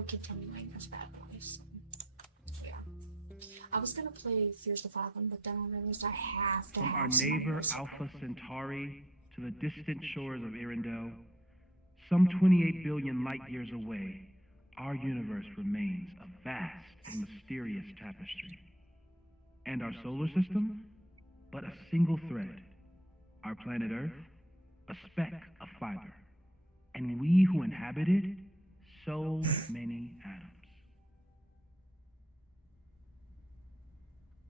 we're continuing as bad boys. So yeah. I was gonna play Fears the Fathom, but then I realized I have to From our have neighbor snipers. Alpha Centauri to the distant shores of Arendelle, some 28 billion light years away, our universe remains a vast and mysterious tapestry. And our solar system? But a single thread. Our planet Earth? A speck of fiber. And we who inhabit it? So many atoms.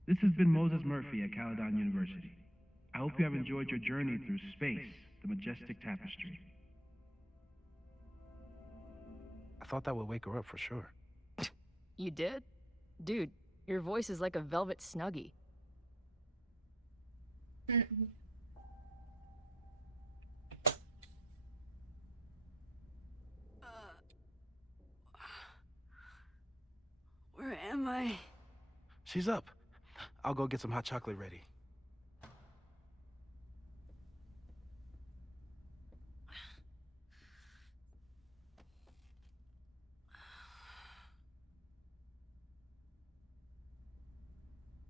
This has been Moses Murphy at Caledon University. I hope you have enjoyed your journey through space, the majestic tapestry. I thought that would wake her up for sure. You did? Dude, your voice is like a velvet snuggie. Where am I? She's up. I'll go get some hot chocolate ready.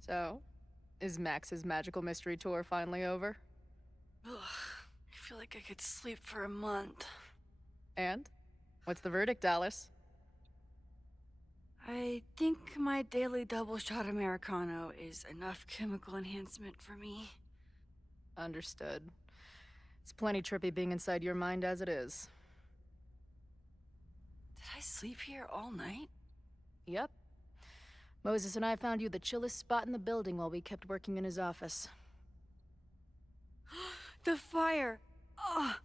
So, is Max's magical mystery tour finally over? Ugh, I feel like I could sleep for a month. And? What's the verdict, Alice? I think my daily double shot Americano is enough chemical enhancement for me. Understood. It's plenty trippy being inside your mind as it is. Did I sleep here all night? Yep. Moses and I found you the chillest spot in the building while we kept working in his office. The fire! Ugh!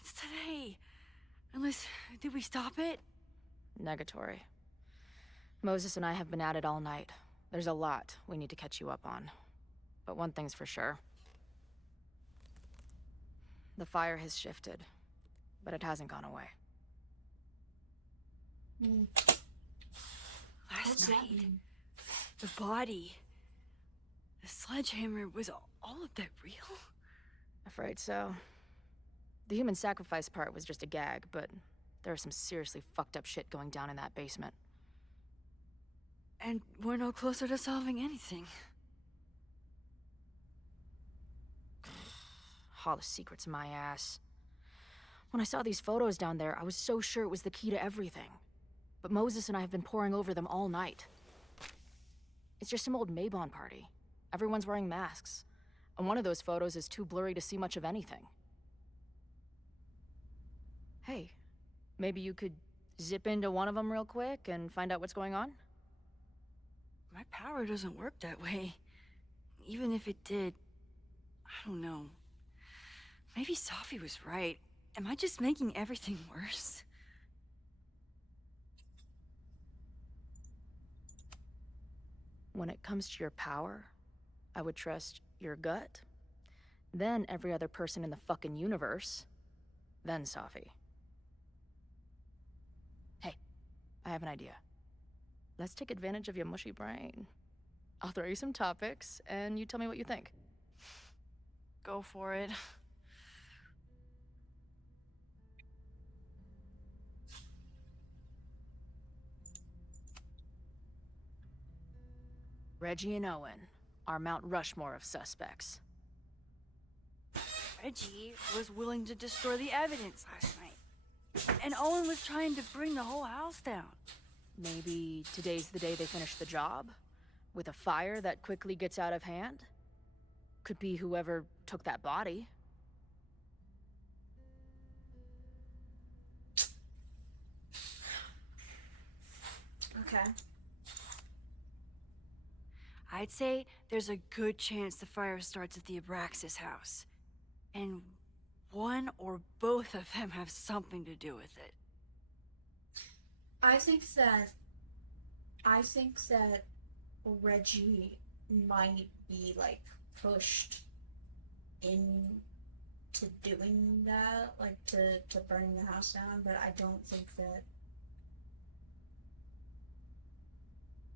It's today. Unless, did we stop it? Negatory. Moses and I have been at it all night. There's a lot we need to catch you up on. But one thing's for sure. The fire has shifted, but it hasn't gone away. Last night, the body, the sledgehammer, was all of that real? Afraid so. The human sacrifice part was just a gag, but there was some seriously fucked up shit going down in that basement. And we're no closer to solving anything. All the secrets in my ass. When I saw these photos down there, I was so sure it was the key to everything. But Moses and I have been poring over them all night. It's just some old Mabon party. Everyone's wearing masks. And one of those photos is too blurry to see much of anything. Hey, maybe you could zip into one of them real quick and find out what's going on? My power doesn't work that way. Even if it did, I don't know. Maybe Safi was right. Am I just making everything worse? When it comes to your power, I would trust your gut, then every other person in the fucking universe, then Safi. Hey, I have an idea. Let's take advantage of your mushy brain. I'll throw you some topics, and you tell me what you think. Go for it. Reggie and Owen are Mount Rushmore of suspects. Reggie was willing to destroy the evidence last night. And Owen was trying to bring the whole house down. Maybe today's the day they finish the job? With a fire that quickly gets out of hand? Could be whoever took that body. Okay. I'd say there's a good chance the fire starts at the Abraxas house. And one or both of them have something to do with it. I think that Reggie might be like pushed into doing that, like to burning the house down, but I don't think that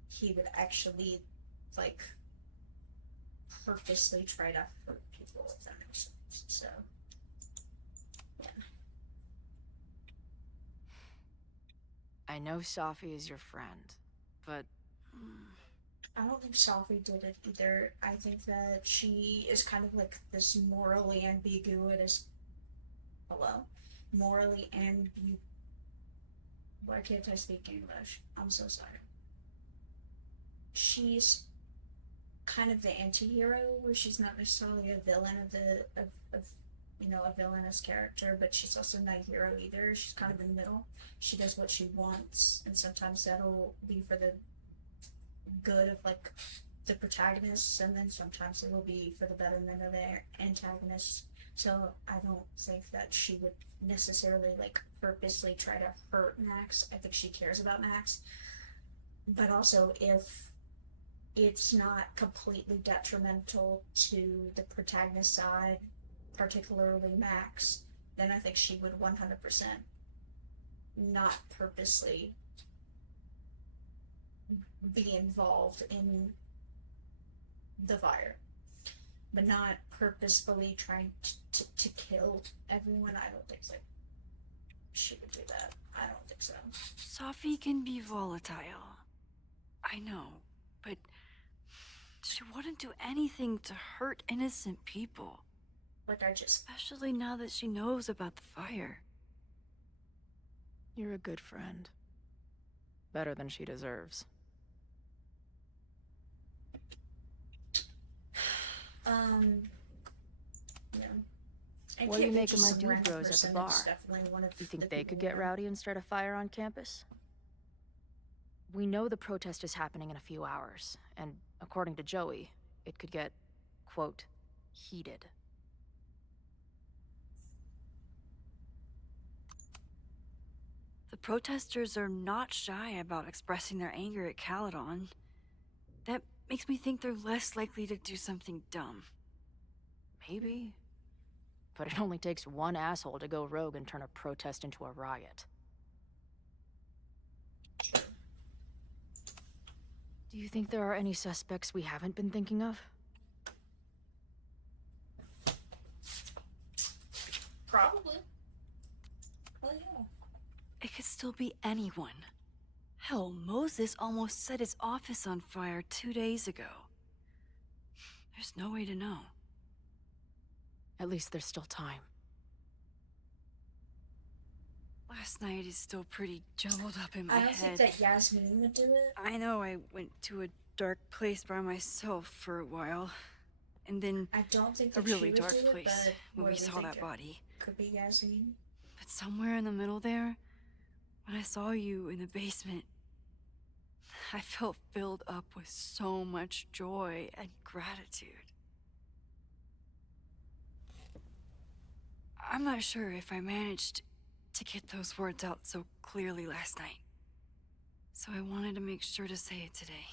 he would actually like purposely try to hurt people, if that makes sense. So yeah. I know Safi is your friend, but I don't think Safi did it either. I think that she is kind of like this morally ambiguous. Hello? Morally ambigu. Why can't I speak English? I'm so sorry. She's kind of the anti-hero, where she's not necessarily a villain of a villainous character, but she's also not a hero either. She's kind of in the middle. She does what she wants, and sometimes that'll be for the good of like the protagonists, and then sometimes it will be for the betterment of their antagonists. So I don't think that she would necessarily like purposely try to hurt Max. I think she cares about Max, but also if it's not completely detrimental to the protagonist side, particularly Max, then I think she would 100% not purposely be involved in the fire, but not purposefully trying to kill everyone. I don't think so. She would do that. I don't think so. Safi can be volatile. I know, but she wouldn't do anything to hurt innocent people. Like I just... Especially now that she knows about the fire. you're a good friend. Better than she deserves. Yeah. What do you make of my Some dude random bros at the person, bar? it's definitely one of You think the they people could get we know. rowdy and start a fire on campus? We know the protest is happening in a few hours, and according to Joey, it could get, quote, heated. The protesters are not shy about expressing their anger at Caledon. That makes me think they're less likely to do something dumb. Maybe. But it only takes one asshole to go rogue and turn a protest into a riot. Do you think there are any suspects we haven't been thinking of? Probably. Oh yeah. It could still be anyone. Hell, Moses almost set his office on fire 2 days ago. There's no way to know. At least there's still time. Last night is still pretty jumbled up in my I don't head. think that Yasmin would do it. I know I went to a dark place by myself for a while. And then I don't think a that she really would dark do it, place but when what we do saw that think? body. Could be Yasmin. But somewhere in the middle there, when I saw you in the basement, I felt filled up with so much joy and gratitude. I'm not sure if I managed to get those words out so clearly last night. So I wanted to make sure to say it today.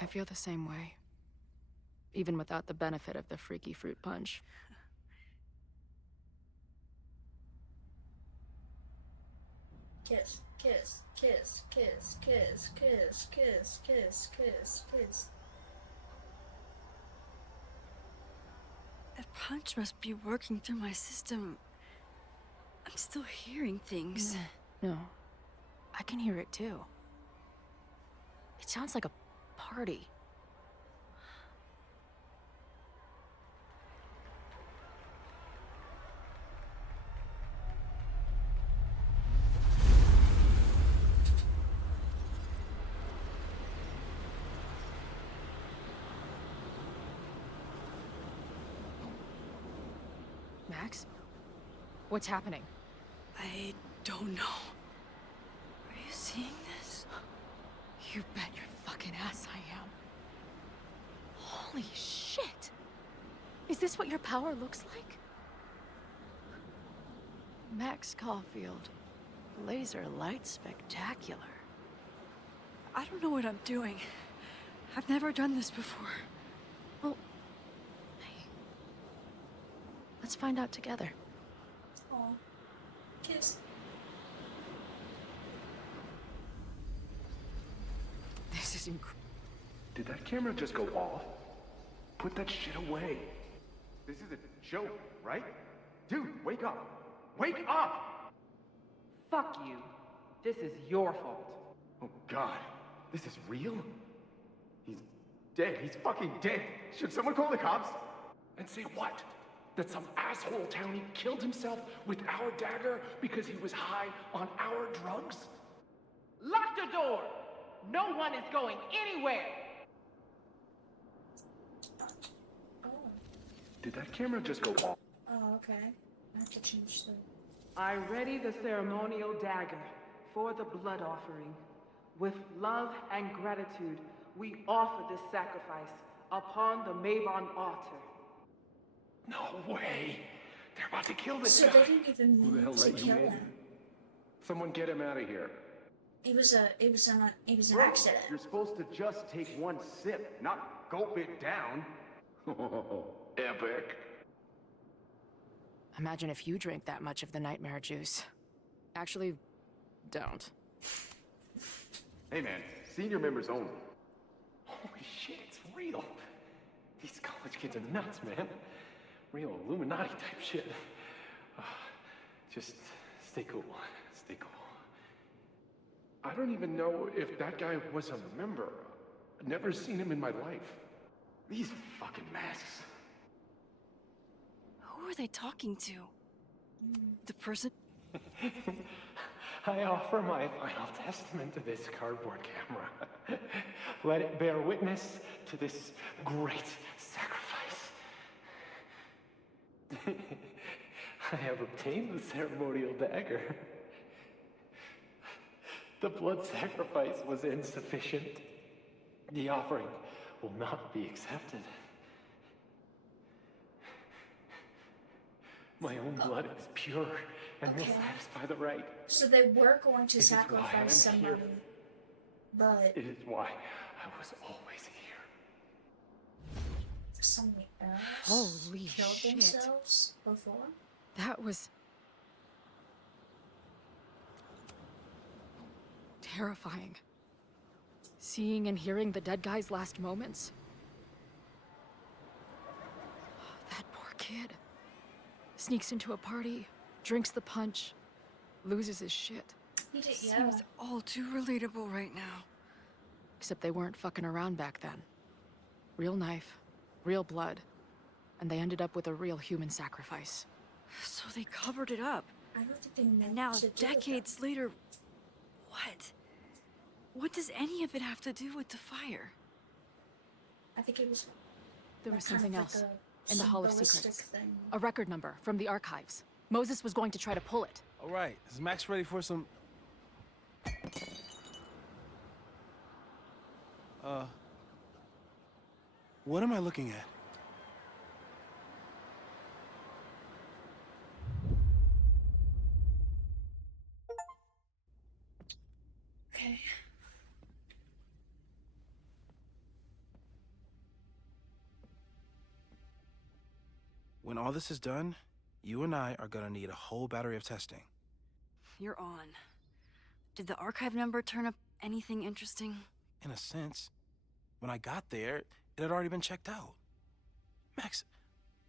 I feel the same way. Even without the benefit of the freaky fruit punch. Kiss, kiss, kiss, kiss, kiss, kiss, kiss, kiss, kiss, kiss. That punch must be working through my system. I'm still hearing things. No. I can hear it too. It sounds like a party. Max? What's happening? I don't know. Are you seeing this? You bet your fucking ass I am. Holy shit! Is this what your power looks like? Max Caulfield. Laser light spectacular. I don't know what I'm doing. I've never done this before. Well, hey. Let's find out together. Aw. Kiss. This is incredible. Did that camera just go off? Put that shit away. This is a joke, right? Dude, wake up! Wake up! Fuck you. This is your fault. Oh God, this is real? He's dead. He's fucking dead. Should someone call the cops? And say what? That some asshole townie killed himself with our dagger because he was high on our drugs? Lock the door! No one is going anywhere! Oh. Did that camera just go off? Oh, okay. I have to change the. I ready the ceremonial dagger for the blood offering. With love and gratitude, we offer this sacrifice upon the Mabon altar. No way. They're about to kill this So guy. they didn't even Who the mean hell to let you kill in? him. Someone get him out of here. It was an Bro, accident. you're supposed to just take one sip, not gulp it down. Epic. Imagine if you drank that much of the nightmare juice. Actually, don't. Hey man, senior members only. Holy shit, it's real. These college kids are nuts, man. Real Illuminati type shit. Just stay cool. Stay cool. I don't even know if that guy was a member. Never seen him in my life. These fucking masks. Who are they talking to? The person? I offer my final testament to this cardboard camera. Let it bear witness to this great sacrifice. I have obtained the ceremonial dagger. The blood sacrifice was insufficient. The offering will not be accepted. My own blood is pure and will Okay. satisfy the right. So they were going to It is why sacrifice I'm here. somebody, but It is why I was always here. somebody else Holy killed shit. themselves before. That was terrifying. Seeing and hearing the dead guy's last moments. That poor kid. Sneaks into a party, drinks the punch, loses his shit. He did, yeah. Seems all too relatable right now. Except they weren't fucking around back then. Real knife, real blood, and they ended up with a real human sacrifice. So they covered it up. I don't think they meant And now, to do it, decades later, what? What does any of it have to do with the fire? though. I think it was. There was kind of something like else a in the Hall of symbolistic Secrets. thing. A record number from the archives. Moses was going to try to pull it. All right, is Max ready for some... What am I looking at? Okay. When all this is done, you and I are gonna need a whole battery of testing. You're on. Did the archive number turn up anything interesting? In a sense, when I got there, it had already been checked out. Max,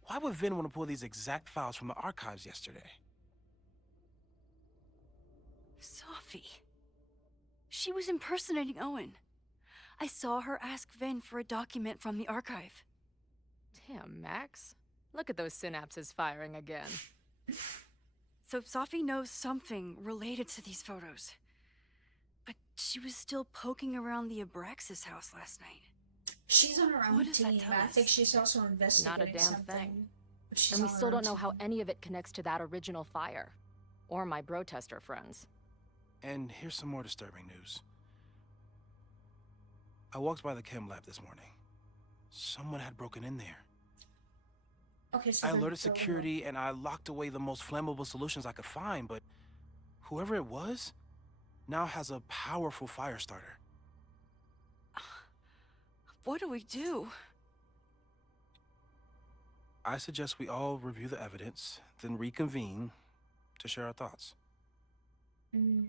why would Vin want to pull these exact files from the archives yesterday? Sophie. She was impersonating Owen. I saw her ask Vin for a document from the archive. Damn, Max. Look at those synapses firing again. So Sophie knows something related to these photos. But she was still poking around the Abraxas house last night. She's on her own What does that team. tell I think us? she's also investigating damn something. thing. But she's And we on still her own don't know how team. any of it connects to that original fire. Or my bro tester friends. And here's some more disturbing news. I walked by the chem lab this morning. Someone had broken in there. Okay, so I they're alerted building security and I locked away the most flammable solutions I could find, but whoever it was now has a powerful fire starter. What do we do? I suggest we all review the evidence, then reconvene to share our thoughts. Mm.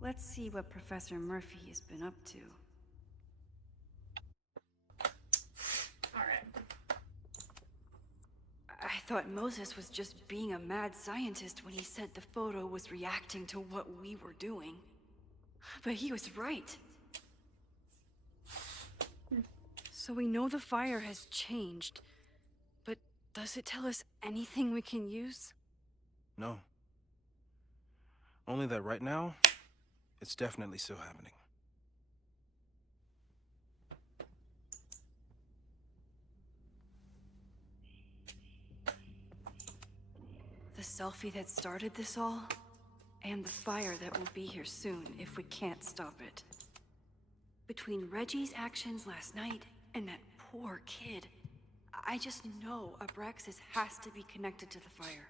Let's see what Professor Murphy has been up to. All right. I thought Moses was just being a mad scientist when he said the photo was reacting to what we were doing. But he was right. So we know the fire has changed, but does it tell us anything we can use? No. Only that right now, it's definitely still happening. The selfie that started this all, and the fire that will be here soon if we can't stop it. Between Reggie's actions last night and that poor kid, I just know Abraxas has to be connected to the fire.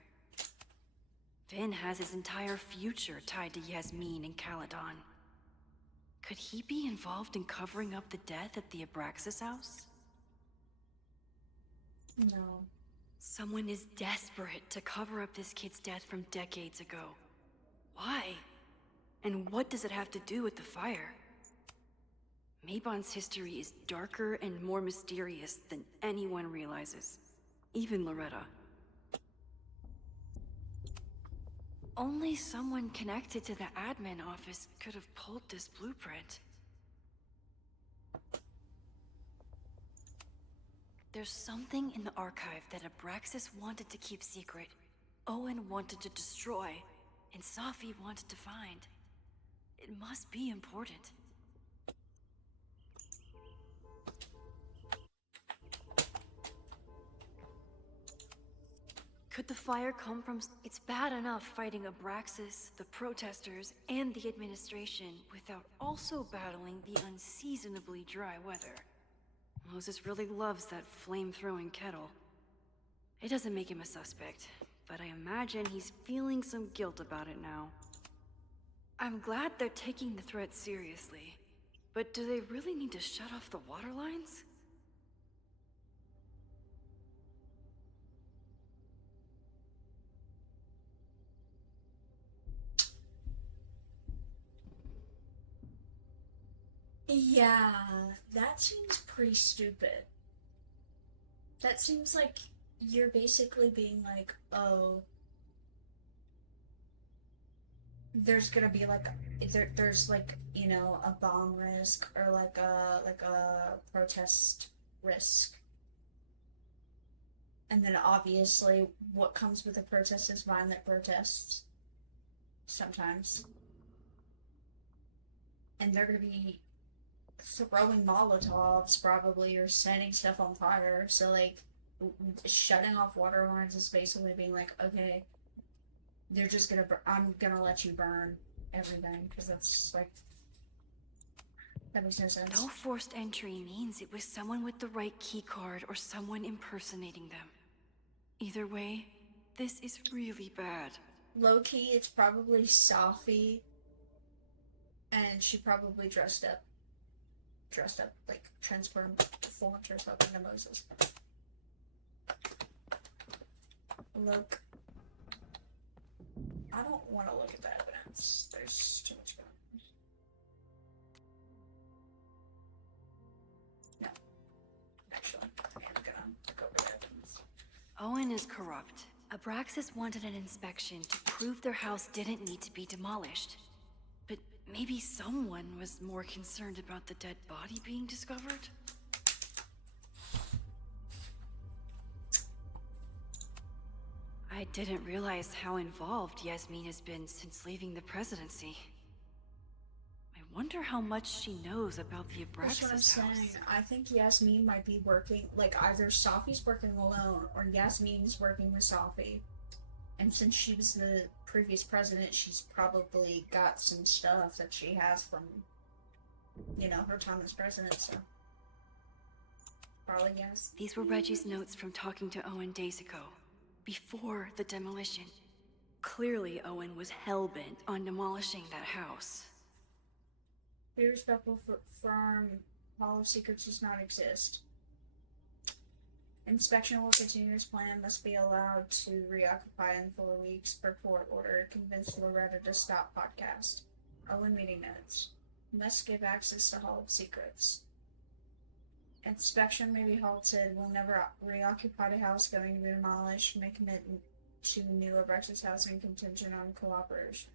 Vin has his entire future tied to Yasmin and Caledon. Could he be involved in covering up the death at the Abraxas house? No. Someone is desperate to cover up this kid's death from decades ago. Why? And what does it have to do with the fire? Mabon's history is darker and more mysterious than anyone realizes. Even Loretta. Only someone connected to the admin office could have pulled this blueprint. There's something in the archive that Abraxas wanted to keep secret, Owen wanted to destroy, and Safi wanted to find. It must be important. Could the fire come from... It's bad enough fighting Abraxas, the protesters, and the administration without also battling the unseasonably dry weather. Moses really loves that flame-throwing kettle. It doesn't make him a suspect, but I imagine he's feeling some guilt about it now. I'm glad they're taking the threat seriously, but do they really need to shut off the water lines? Yeah, that seems pretty stupid. That seems like you're basically being like, oh, there's gonna be like there's like, you know, a bomb risk or like a protest risk. And then obviously what comes with a protest is violent protests. Sometimes. And they're gonna be throwing Molotovs probably or setting stuff on fire. So like shutting off water lines is basically being like, okay, they're just gonna I'm gonna let you burn everything because that's like, that makes no sense. No forced entry means it was someone with the right keycard or someone impersonating them. Either way, this is really bad. Low-key, it's probably Safi, and she probably dressed up like transformed herself into Moses. Look, I don't want to look at the evidence. There's too much going on. No, actually, I'm gonna look over the evidence. Owen is corrupt. Abraxas wanted an inspection to prove their house didn't need to be demolished. But maybe someone was more concerned about the dead body being discovered? I didn't realize how involved Yasmin has been since leaving the presidency. I wonder how much she knows about the Abraxas That's what I'm house. saying. I think Yasmin might be working, like either Safi's working alone or Yasmin's working with Safi. And since she was the previous president, she's probably got some stuff that she has from, you know, her time as president, so. Probably yes. These were Reggie's notes from talking to Owen days ago, before the demolition. Clearly, Owen was hell-bent on demolishing that house. Be respectful for firm. Hall of Secrets does not exist. Inspection will continue as planned. Must be allowed to reoccupy in 4 weeks per court order. Convince Loretta to stop podcast. Owen meeting notes. Must give access to Hall of Secrets. Inspection may be halted. We'll never reoccupy the house going to be demolished. May commit to new Abraxas housing contingent on cooperation.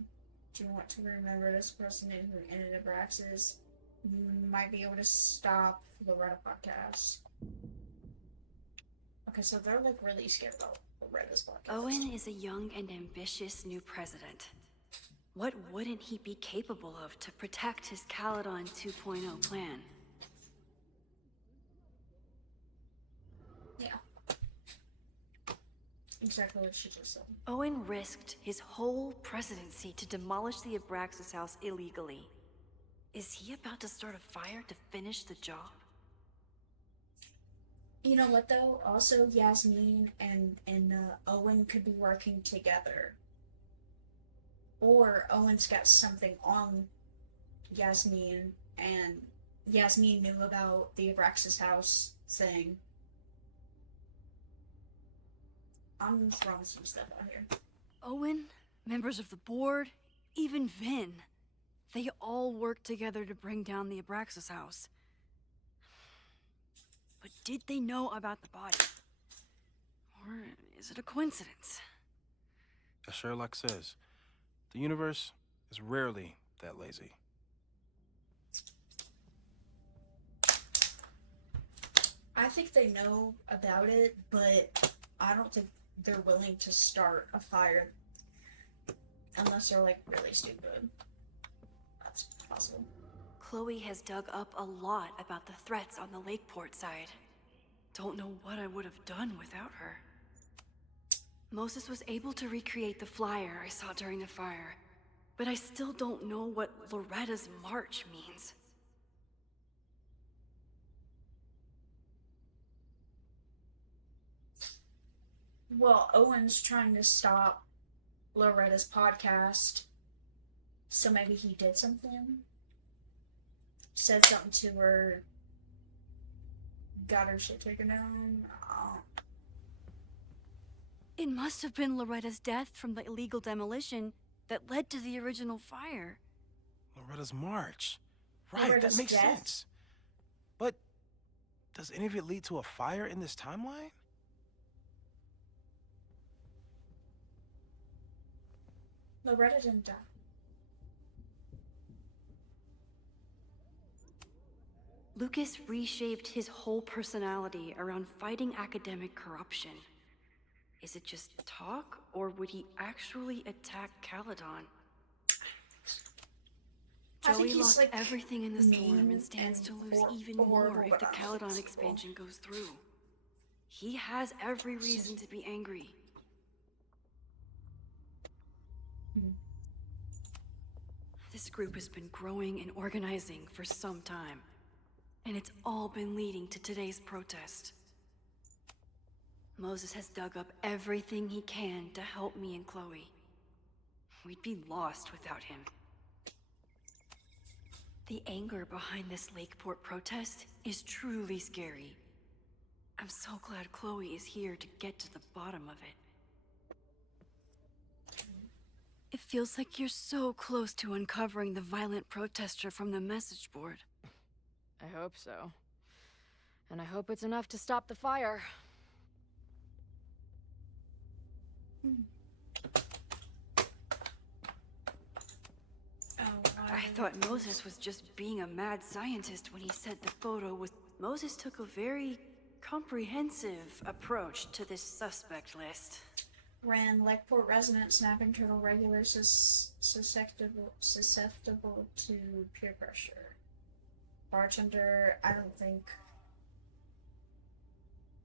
Do you want to remember this person who ended Abraxas? You might be able to stop the Reddit podcast. Okay, so they're like really scared about the Reddit podcast. Owen is a young and ambitious new president. What wouldn't he be capable of to protect his Caledon 2.0 plan? Yeah. Exactly what she just said. Owen risked his whole presidency to demolish the Abraxas house illegally. Is he about to start a fire to finish the job? You know what though? Also, Yasmin and Owen could be working together. Or Owen's got something on Yasmin, and Yasmin knew about the Abraxas house thing. I'm throwing some stuff out here. Owen, members of the board, even Vin. They all worked together to bring down the Abraxas house. But did they know about the body? Or is it a coincidence? As Sherlock says, the universe is rarely that lazy. I think they know about it, but I don't think they're willing to start a fire unless they're like really stupid. That's possible. Chloe has dug up a lot about the threats on the Lakeport side. Don't know what I would have done without her. Moses was able to recreate the flyer I saw during the fire, but I still don't know what Loretta's march means. Well, Owen's trying to stop Loretta's podcast, so maybe he did something. Said something to her, got her shit taken down. It must have been Loretta's death from the illegal demolition that led to the original fire. Loretta's march. Right, Loretta's that makes death? sense. But does any of it lead to a fire in this timeline? Loretta didn't die. Lucas reshaped his whole personality around fighting academic corruption. Is it just talk, or would he actually attack Caledon? I think Joey he's, lost like, everything in the storm mean and stands and to lose even horrible, more if but the I don't think Caledon it's expansion goes through. He has every reason to be angry. This group has been growing and organizing for some time, and it's all been leading to today's protest. Moses has dug up everything he can to help me and Chloe. We'd be lost without him. The anger behind this Lakeport protest is truly scary. I'm so glad Chloe is here to get to the bottom of it. It feels like you're so close to uncovering the violent protester from the message board. I hope so. And I hope it's enough to stop the fire. I thought Moses was just being a mad scientist when he said the photo was... Moses took a very comprehensive approach to this suspect list. Ran Lakeport resident snapping turtle regular susceptible to peer pressure. Bartender, I don't think.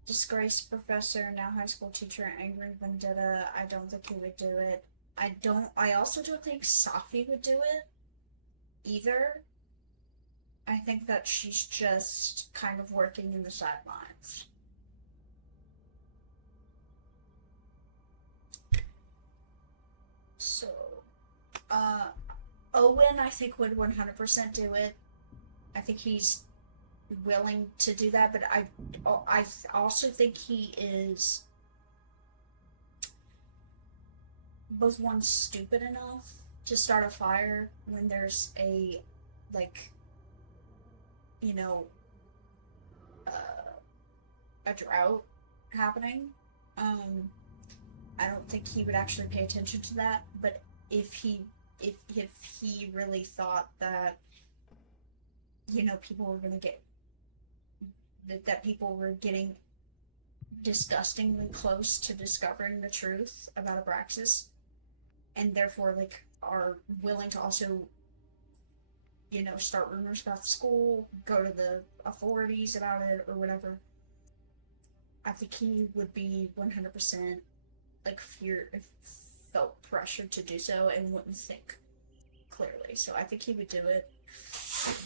Disgraced professor, now high school teacher, angry vendetta, I don't think he would do it. I also don't think Safi would do it either. I think that she's just kind of working in the sidelines. So, Owen, I think, would 100% do it. I think he's willing to do that, but I also think he is both one stupid enough to start a fire when there's a, like, you know, a drought happening. I don't think he would actually pay attention to that, but if he really thought that, you know, people were gonna get that people were getting disgustingly close to discovering the truth about Abraxas, and therefore like are willing to also, you know, start rumors about the school, go to the authorities about it or whatever, I think he would be 100% like felt pressured to do so and wouldn't think clearly. So I think he would do it,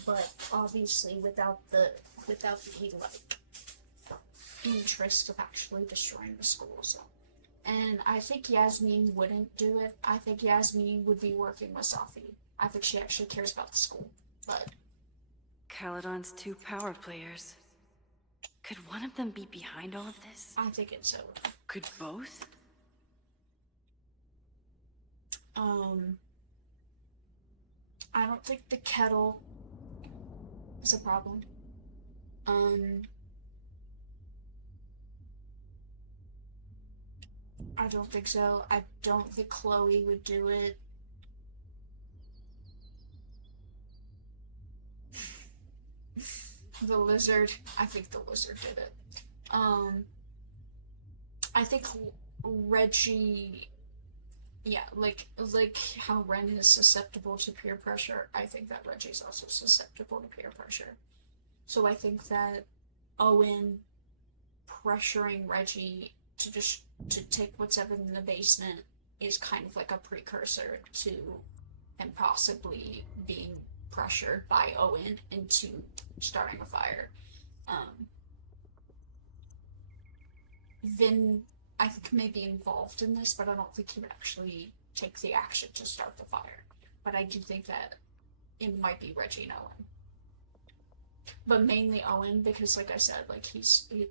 but obviously without the like interest of actually destroying the school. So, and I think Yasmin wouldn't do it. I think Yasmin would be working with Safi. I think she actually cares about the school. But Caledon's 2 power players. Could one of them be behind all of this? I think it's so. Could both? I don't think the kettle is a problem. I don't think so. I don't think Chloe would do it. The lizard. I think the lizard did it. I think Reggie. Yeah, like how Ren is susceptible to peer pressure, I think that Reggie's also susceptible to peer pressure. So I think that Owen pressuring Reggie to take what's ever in the basement is kind of like a precursor to him possibly being pressured by Owen into starting a fire. Vin, I think, may be involved in this, but I don't think he would actually take the action to start the fire. But I do think that it might be Reggie and Owen. But mainly Owen, because like I said, like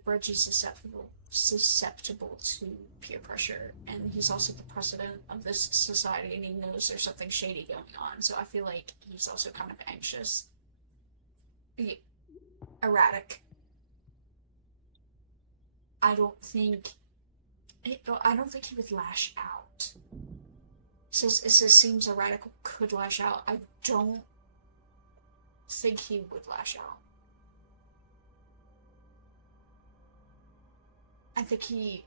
Reggie's susceptible to peer pressure, and he's also the president of this society, and he knows there's something shady going on, so I feel like he's also kind of anxious. Erratic. I don't think he would lash out. It seems erratic could lash out. I don't think he would lash out. I think he,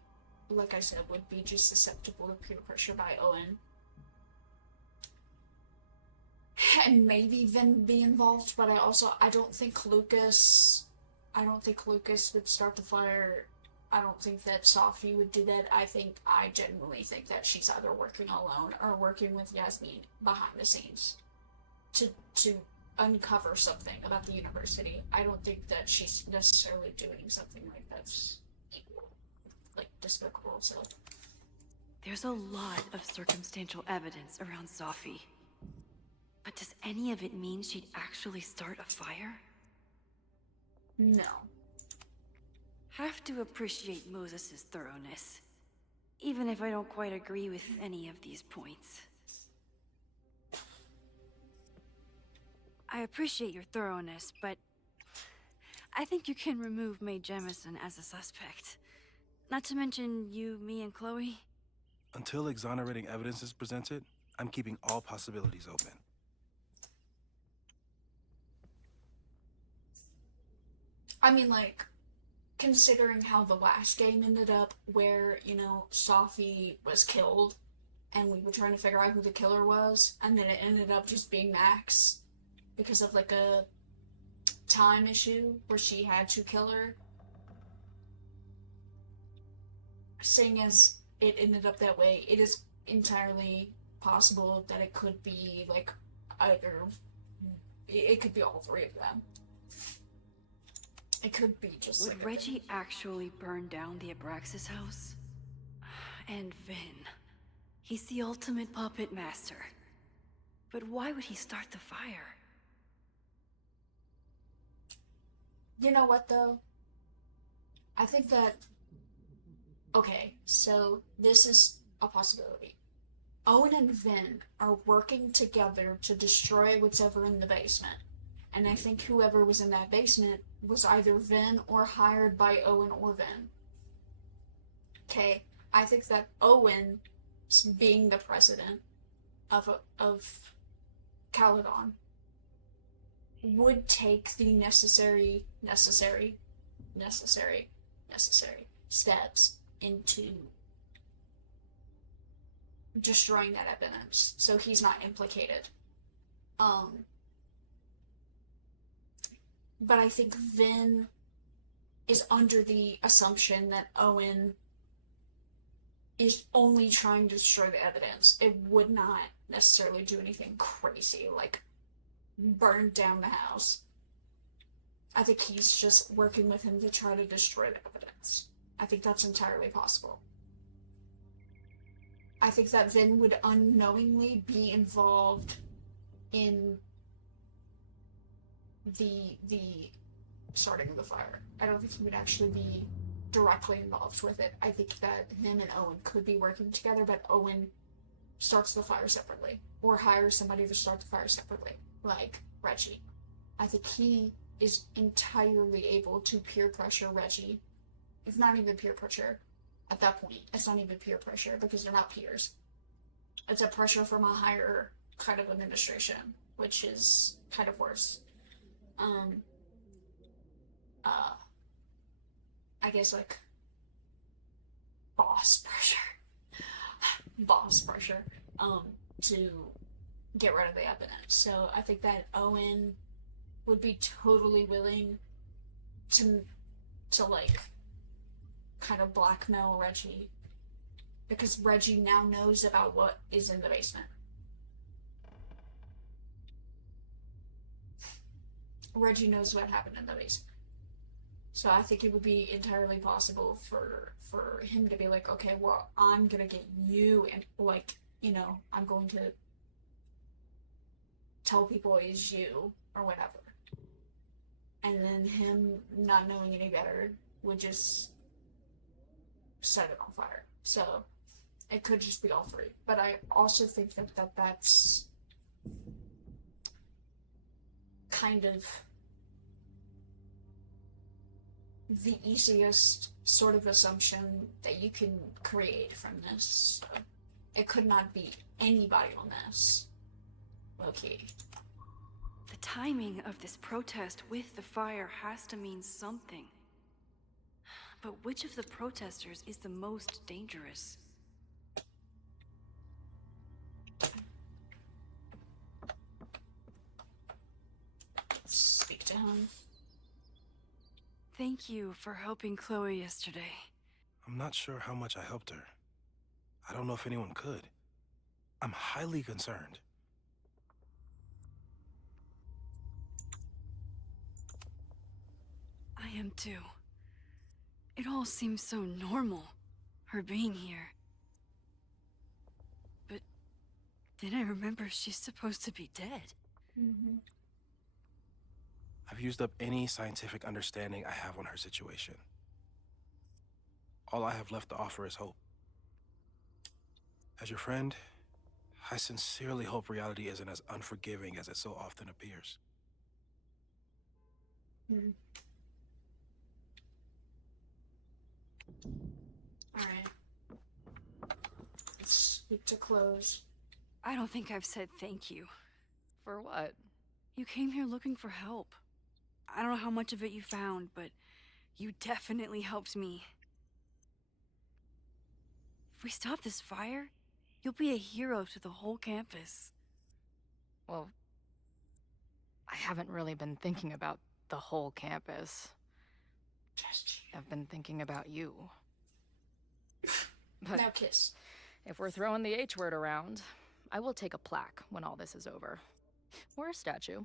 like I said, would be just susceptible to peer pressure by Owen. And maybe Vin be involved, but I don't think Lucas would start the fire. I don't think that Safi would do that. I genuinely think that she's either working alone or working with Yasmin behind the scenes to uncover something about the university. I don't think that she's necessarily doing something like that's like despicable. So There's a lot of circumstantial evidence around Safi. But does any of it mean she'd actually start a fire? no. Have to appreciate Moses' thoroughness, even if I don't quite agree with any of these points. I appreciate your thoroughness, but I think you can remove Mae Jemison as a suspect. Not to mention you, me, and Chloe. Until exonerating evidence is presented, I'm keeping all possibilities open. I mean, like, considering how the last game ended up, where, you know, Safi was killed, and we were trying to figure out who the killer was, and then it ended up just being Max, because of, like, a time issue where she had to kill her. Seeing as it ended up that way, it is entirely possible that it could be, like, either... It could be all 3 of them. It could be just Would Reggie actually burn down the Abraxas house? And Vin. He's the ultimate puppet master. But why would he start the fire? You know what, though? I think that... Okay, so this is a possibility. Owen and Vin are working together to destroy what's ever in the basement. And I think whoever was in that basement was either Vin or hired by Owen or Vin. Okay, I think that Owen, being the president of Caledon, would take the necessary steps into destroying that evidence, so he's not implicated. But I think Vin is under the assumption that Owen is only trying to destroy the evidence. It would not necessarily do anything crazy, like burn down the house. I think he's just working with him to try to destroy the evidence. I think that's entirely possible. I think that Vin would unknowingly be involved in the starting of the fire. I don't think he would actually be directly involved with it. I think that him and Owen could be working together, but Owen starts the fire separately, or hires somebody to start the fire separately, like Reggie. I think he is entirely able to peer pressure Reggie. It's not even peer pressure at that point. It's not even peer pressure because they're not peers. It's a pressure from a higher kind of administration, which is kind of worse. I guess like boss pressure, to get rid of the evidence. So I think that Owen would be totally willing to like kind of blackmail Reggie, because Reggie now knows about what is in the basement. Reggie knows what happened in the basement. So I think it would be entirely possible for him to be like, okay, well, I'm gonna get you, and like, you know, I'm going to tell people it's you, or whatever. And then him, not knowing any better, would just set it on fire. So it could just be all three. But I also think that's kind of the easiest sort of assumption that you can create from this. So it could not be anybody on this. Low-key. The timing of this protest with the fire has to mean something. But which of the protesters is the most dangerous? Speak to him. Thank you for helping Chloe yesterday. I'm not sure how much I helped her. I don't know if anyone could. I'm highly concerned. I am too. It all seems so normal, her being here. But then I remember she's supposed to be dead. Mm-hmm. I've used up any scientific understanding I have on her situation. All I have left to offer is hope. As your friend, I sincerely hope reality isn't as unforgiving as it so often appears. Mm. Alright. Let's speak to close. I don't think I've said thank you. For what? You came here looking for help. I don't know how much of it you found, but you definitely helped me. If we stop this fire, you'll be a hero to the whole campus. Well, I haven't really been thinking about the whole campus. I've been thinking about you. But Now kiss. if we're throwing the H word around, I will take a plaque when all this is over. Or a statue.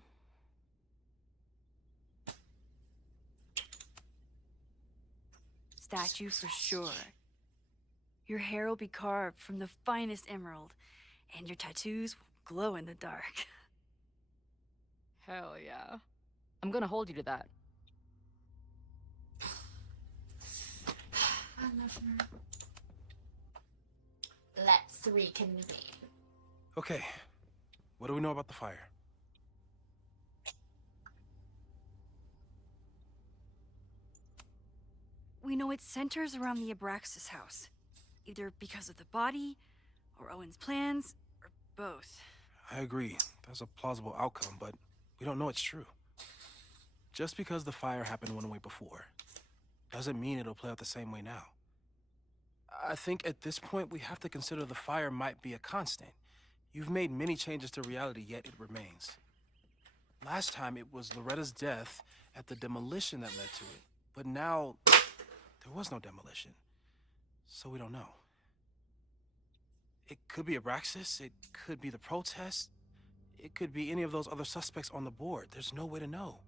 Statue for sure. Your hair will be carved from the finest emerald, and your tattoos will glow in the dark. Hell yeah. I'm gonna hold you to that. I love her. Let's reconvene. Okay, what do we know about the fire? we know it centers around the Abraxas house. Either because of the body, or Owen's plans, or both. I agree. That's a plausible outcome, but we don't know it's true. Just because the fire happened one way before, doesn't mean it'll play out the same way now. I think at this point, we have to consider the fire might be a constant. You've made many changes to reality, yet it remains. Last time, it was Loretta's death at the demolition that led to it. But now, there was no demolition. So we don't know. It could be Abraxas, it could be the protest, it could be any of those other suspects on the board. There's no way to know.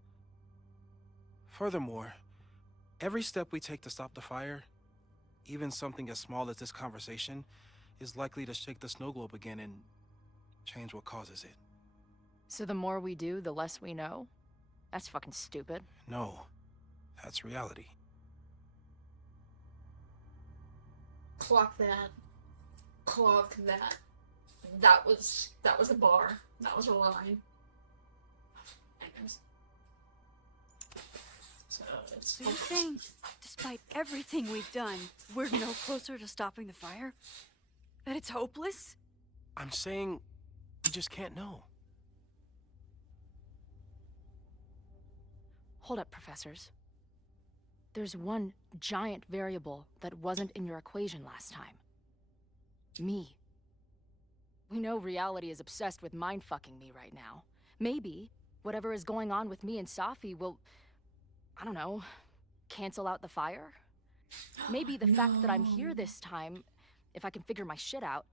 Furthermore, every step we take to stop the fire, even something as small as this conversation, is likely to shake the snow globe again and change what causes it. So the more we do, the less we know? That's fucking stupid. No, that's reality. Clock that. Clock that. That was a bar. That was a line. Anyways. So it's So you're saying, despite everything we've done, we're no closer to stopping the fire? That it's hopeless? I'm saying we just can't know. Hold up, professors. There's one giant variable that wasn't in your equation last time. Me. We know reality is obsessed with mind-fucking me right now. Maybe whatever is going on with me and Safi will, I don't know, cancel out the fire? Maybe the fact that I'm here this time, if I can figure my shit out,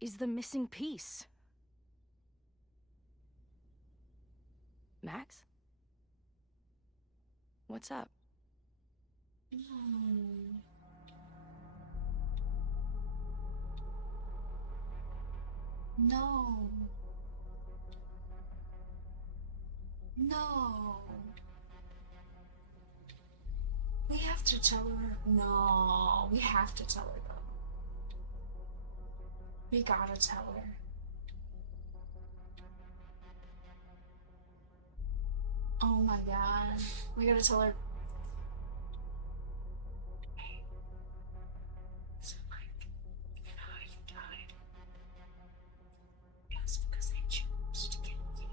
is the missing piece. Max? What's up? No. No. We have to tell her. No, we have to tell her though. We gotta tell her. Oh my god. We gotta tell her. So like, you know how you died? Yes, because they chose to kill you.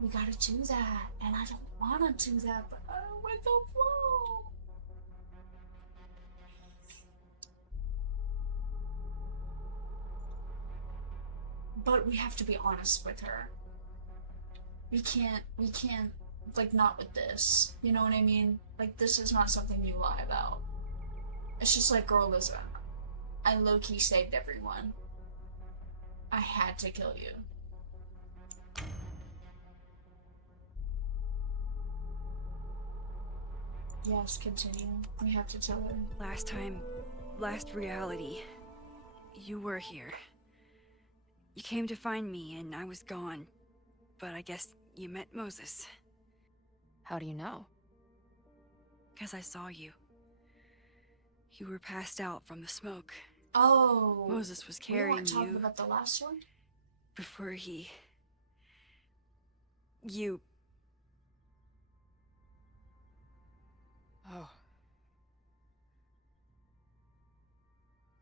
We gotta do that, and I don't wanna do that, but I went the flow. But we have to be honest with her. We can't, like, not with this. You know what I mean? Like, this is not something you lie about. It's just like, girl, listen, I low-key saved everyone. I had to kill you. Yes, continue. We have to tell her. Last reality, you were here. You came to find me and I was gone, but I guess you met Moses. How do you know? 'Cause I saw you. You were passed out from the smoke. Oh. Moses was We carrying weren't talking you about the last one? before you... Oh.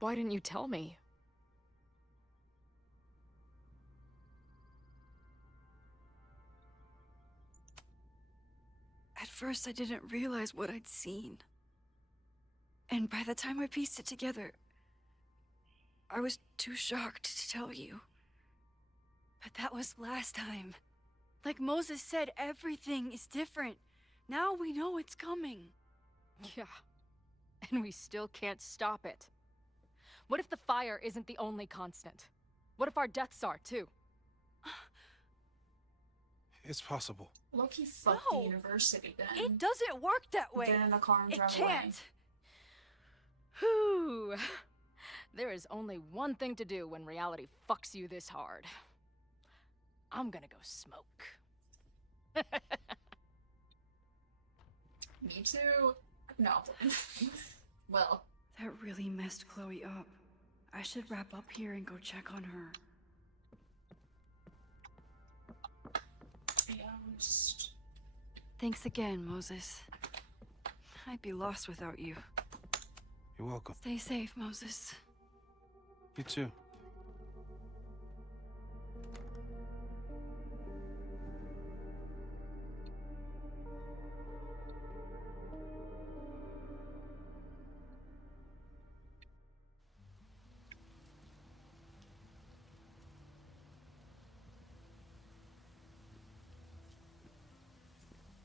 Why didn't you tell me? At first, I didn't realize what I'd seen. And by the time I pieced it together, I was too shocked to tell you. But that was last time. Like Moses said, everything is different. Now we know it's coming. Yeah. And we still can't stop it. What if the fire isn't the only constant? What if our deaths are, too? It's possible. Loki fucked No. the university then. It doesn't work that way. Get in a car and It drive can't. Whew. There is only one thing to do when reality fucks you this hard. I'm gonna go smoke. Me too. No. Well. That really messed Chloe up. I should wrap up here and go check on her. Be honest. Thanks again, Moses. I'd be lost without you. You're welcome. Stay safe, Moses. You too.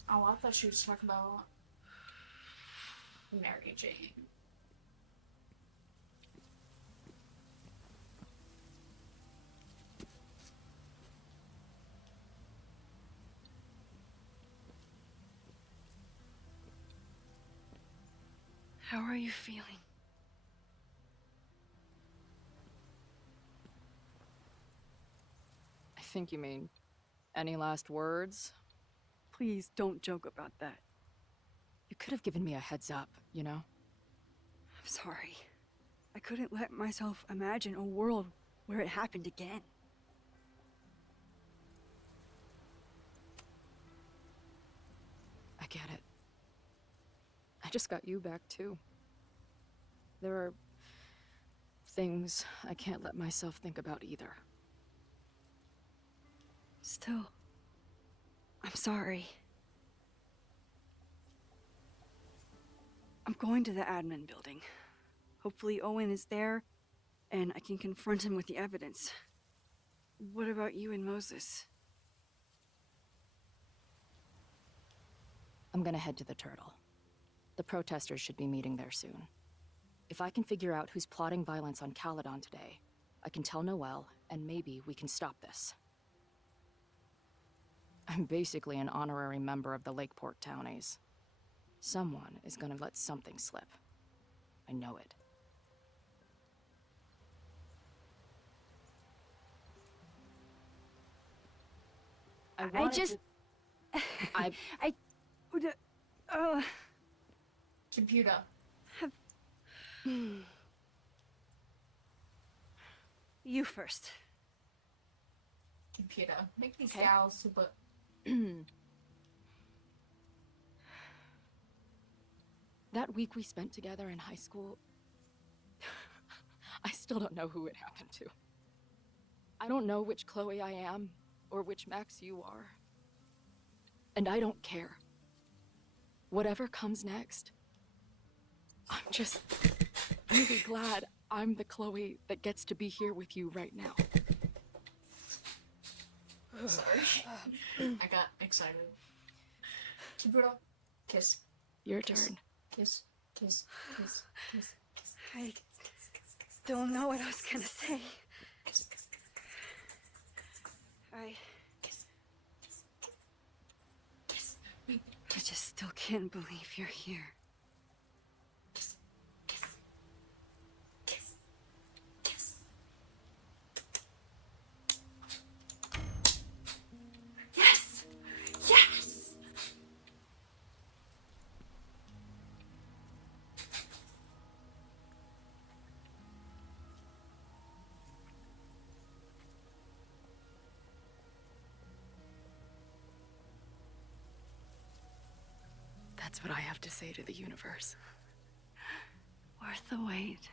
Oh, I thought she was talking about Mary Jane. How are you feeling? I think you mean any last words? Please don't joke about that. You could have given me a heads up, you know? I'm sorry. I couldn't let myself imagine a world where it happened again. I get it. I just got you back, too. There are things I can't let myself think about either. Still, I'm sorry. I'm going to the admin building. Hopefully Owen is there, and I can confront him with the evidence. What about you and Moses? I'm gonna head to the Turtle. The protesters should be meeting there soon. If I can figure out who's plotting violence on Caledon today, I can tell Noelle, and maybe we can stop this. I'm basically an honorary member of the Lakeport Townies. Someone is gonna let something slip. I know it. I just... I... Computer. You first. Computer. Make these Okay. gals super. That week we spent together in high school, I still don't know who it happened to. I don't know which Chloe I am, or which Max you are. And I don't care. Whatever comes next, I'm just really glad I'm the Chloe that gets to be here with you right now. Sorry. I got excited. Computer. Kiss. Your Kiss. turn. Kiss. Kiss. Kiss. Kiss. Kiss. I don't know what I was gonna say. Kiss. Kiss. I Kiss. Kiss. Kiss. Wait. I just still can't believe you're here. Kiss. Kiss. Kiss. Kiss. Yes! Yes! That's what I have to say to the universe. Worth the wait.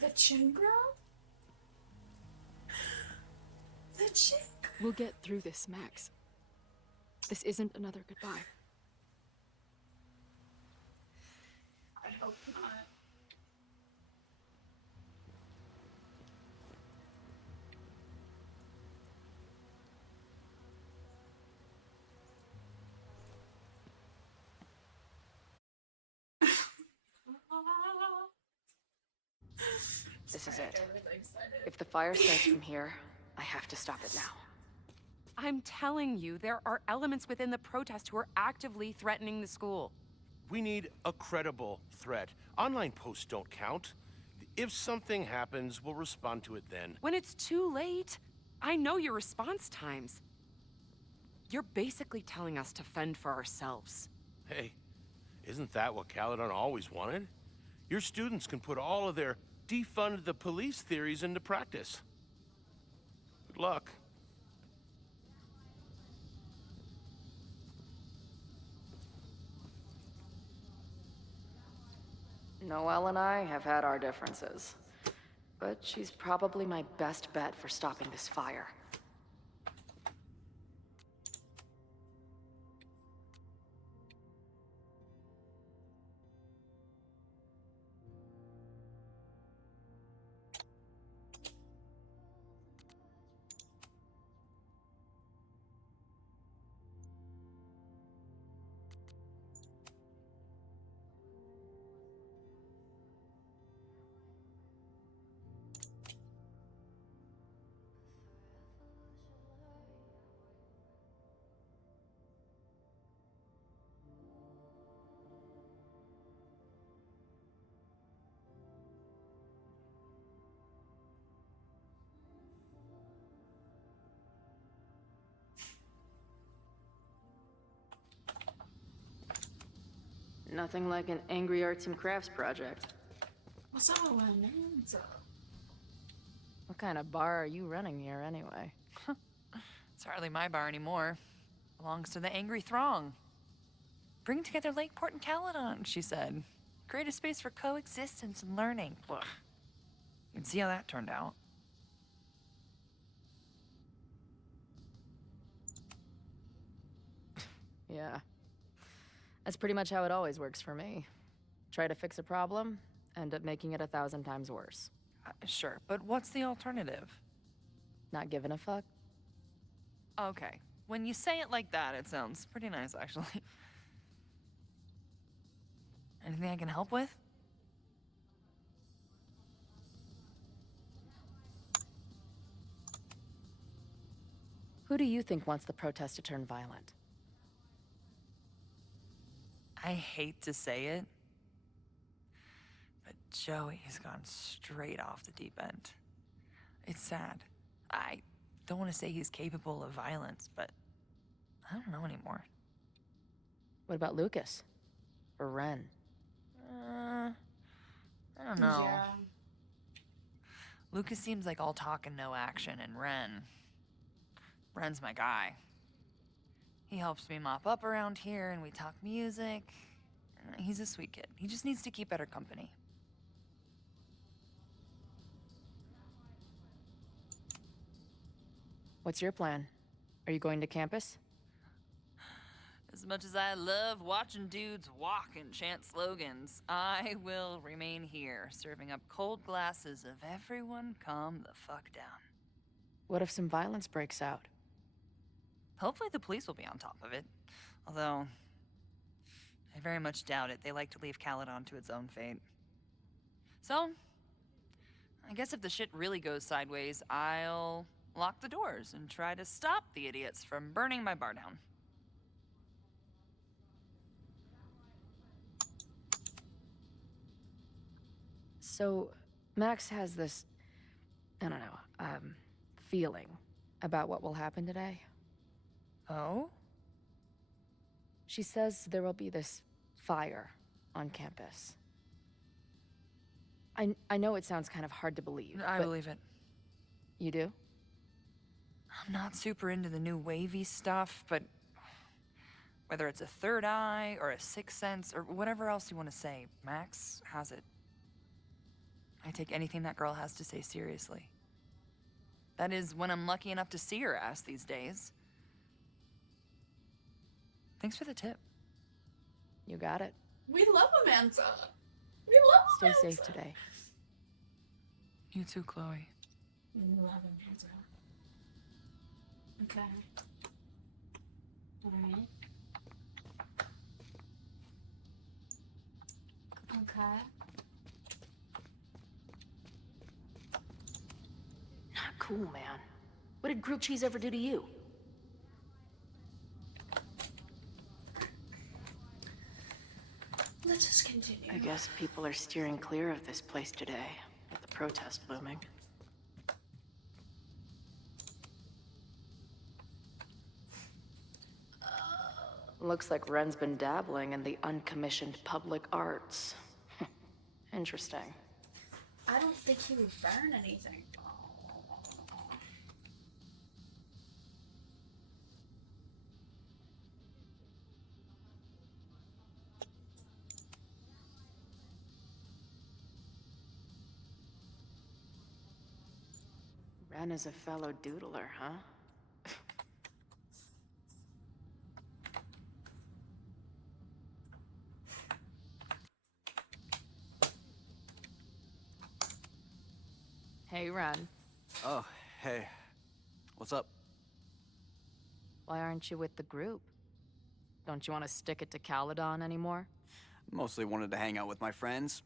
The chin girl? The chin girl? We'll get through this, Max. This isn't another goodbye. I hope not. This is Sorry, it. I got really excited. If the fire starts from here, I have to stop it now. I'm telling you, there are elements within the protest who are actively threatening the school. We need a credible threat. Online posts don't count. If something happens, we'll respond to it then. When it's too late, I know your response times. You're basically telling us to fend for ourselves. Hey, isn't that what Caledon always wanted? Your students can put all of their defund the police theories into practice. Good luck. Noelle and I have had our differences. But she's probably my best bet for stopping this fire. Nothing like an angry arts and crafts project. What's all names up? What kind of bar are you running here, anyway? It's hardly my bar anymore. Belongs to the angry throng. Bring together Lakeport and Caledon, she said. Create a space for coexistence and learning. Ugh. You can see how that turned out. Yeah. That's pretty much how it always works for me. Try to fix a problem, end up making it 1,000 times worse. Sure, but what's the alternative? Not giving a fuck? Okay. When you say it like that, it sounds pretty nice, actually. Anything I can help with? Who do you think wants the protest to turn violent? I hate to say it, but Joey has gone straight off the deep end. It's sad. I don't want to say he's capable of violence, but I don't know anymore. What about Lucas? Or Ren? I don't know. Yeah. Lucas seems like all talk and no action, and Ren's my guy. He helps me mop up around here, and we talk music. He's a sweet kid. He just needs to keep better company. What's your plan? Are you going to campus? As much as I love watching dudes walk and chant slogans, I will remain here, serving up cold glasses of everyone calm the fuck down. What if some violence breaks out? Hopefully the police will be on top of it. Although, I very much doubt it. They like to leave Caledon to its own fate. So, I guess if the shit really goes sideways, I'll lock the doors and try to stop the idiots from burning my bar down. So, Max has this, I don't know, feeling about what will happen today. Oh? She says there will be this fire on campus. I know it sounds kind of hard to believe. I but believe it. You do? I'm not super into the new wavy stuff, but whether it's a third eye or a sixth sense or whatever else you want to say, Max has it. I take anything that girl has to say seriously. That is, when I'm lucky enough to see her ass these days. Thanks for the tip. You got it. We love Amanda. We love Stay Amanda. safe today. You too, Chloe. We love Amanda. Okay. Alright. Okay. Not cool, man. What did grilled cheese ever do to you? Let's just continue. I guess people are steering clear of this place today, with the protest looming. Looks like Ren's been dabbling in the uncommissioned public arts. Interesting. I don't think he would burn anything. Ren is a fellow doodler, huh? Hey, Ren. Oh, hey. What's up? Why aren't you with the group? Don't you want to stick it to Caledon anymore? Mostly wanted to hang out with my friends.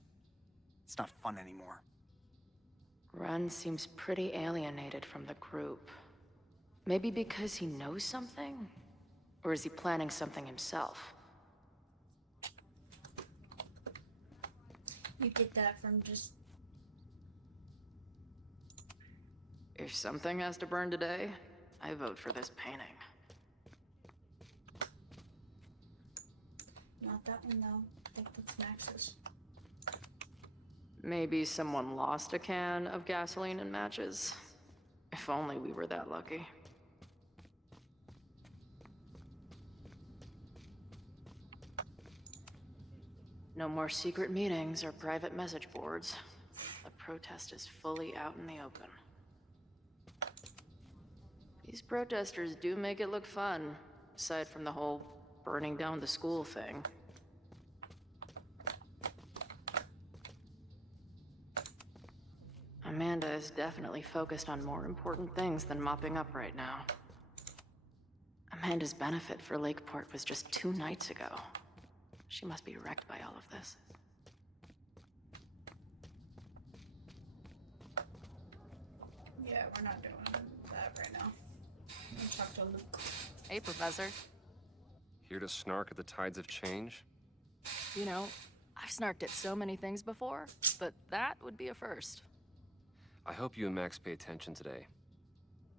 It's not fun anymore. Ren seems pretty alienated from the group. Maybe because he knows something? Or is he planning something himself? You get that from just If something has to burn today, I vote for this painting. not that one though. I think that's Max's. Maybe someone lost a can of gasoline and matches. If only we were that lucky. No more secret meetings or private message boards. The protest is fully out in the open. These protesters do make it look fun, aside from the whole burning down the school thing. Amanda is definitely focused on more important things than mopping up right now. Amanda's benefit for Lakeport was just 2 nights ago. She must be wrecked by all of this. Yeah, we're not doing that right now. I'm gonna talk to Luke. Hey, Professor. Here to snark at the tides of change? You know, I've snarked at so many things before, but that would be a first. I hope you and Max pay attention today.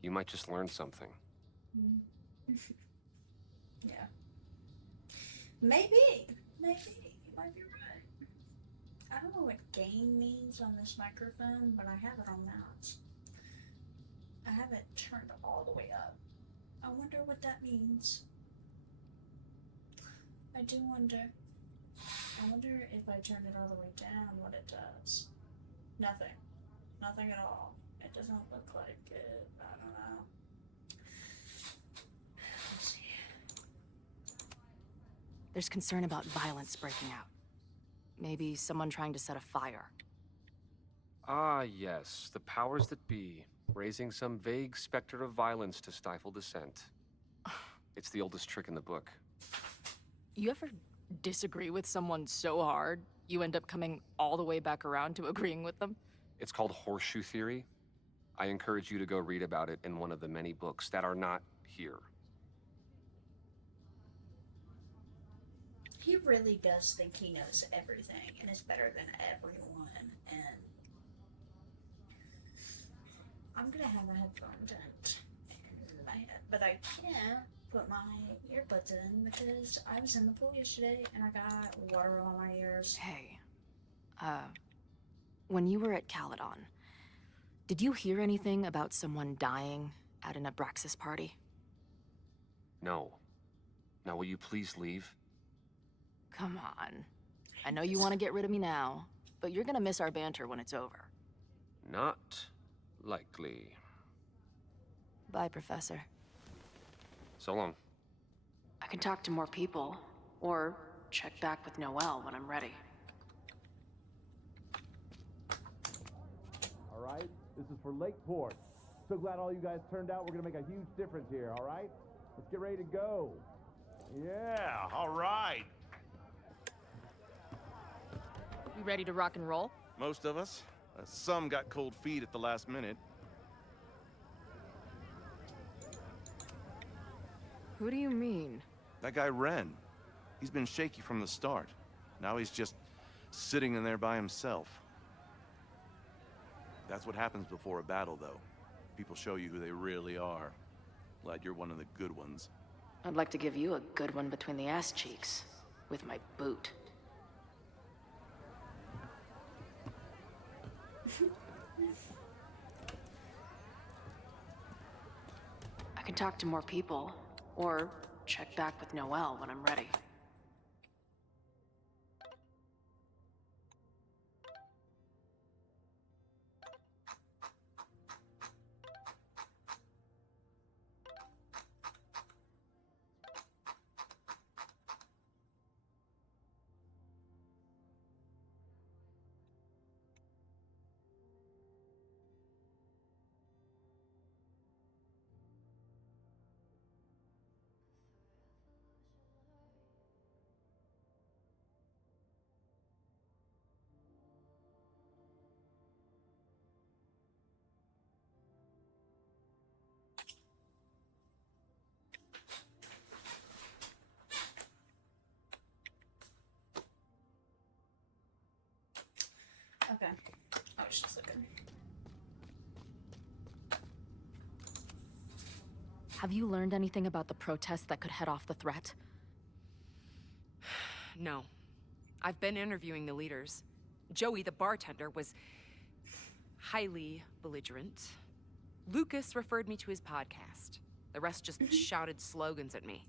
You might just learn something. Yeah. Maybe. Maybe. You might be right. I don't know what gain means on this microphone, but I have it on mounts. I have it turned all the way up. I wonder what that means. I do wonder. I wonder if I turn it all the way down, what it does. Nothing. Nothing at all. It doesn't look like it. I don't know. Let's see. There's concern about violence breaking out. Maybe someone trying to set a fire. Ah, yes, the powers that be, raising some vague specter of violence to stifle dissent. It's the oldest trick in the book. You ever disagree with someone so hard, you end up coming all the way back around to agreeing with them? It's called horseshoe theory. I encourage you to go read about it in one of the many books that are not here. He really does think he knows everything and is better than everyone, and I'm gonna have a headphone vent in my head, but I can't put my earbuds in because I was in the pool yesterday and I got water on my ears. Hey, when you were at Caledon, did you hear anything about someone dying at an Abraxas party? No. Now will you please leave? Come on. I know you want to get rid of me now, but you're gonna miss our banter when it's over. Not likely. Bye, Professor. So long. I can talk to more people, or check back with Noelle when I'm ready. All right, this is for Lakeport. So glad all you guys turned out. We're gonna make a huge difference here, all right? Let's get ready to go. Yeah, all right. You ready to rock and roll? Most of us. Some got cold feet at the last minute. Who do you mean? That guy Ren. He's been shaky from the start. Now he's just sitting in there by himself. That's what happens before a battle, though. People show you who they really are. Glad you're one of the good ones. I'd like to give you a good one between the ass cheeks, with my boot. I can talk to more people, or check back with Noelle when I'm ready. Okay. I was just looking. Have you learned anything about the protest that could head off the threat? No. I've been interviewing the leaders. Joey, the bartender, was highly belligerent. Lucas referred me to his podcast. The rest just shouted slogans at me.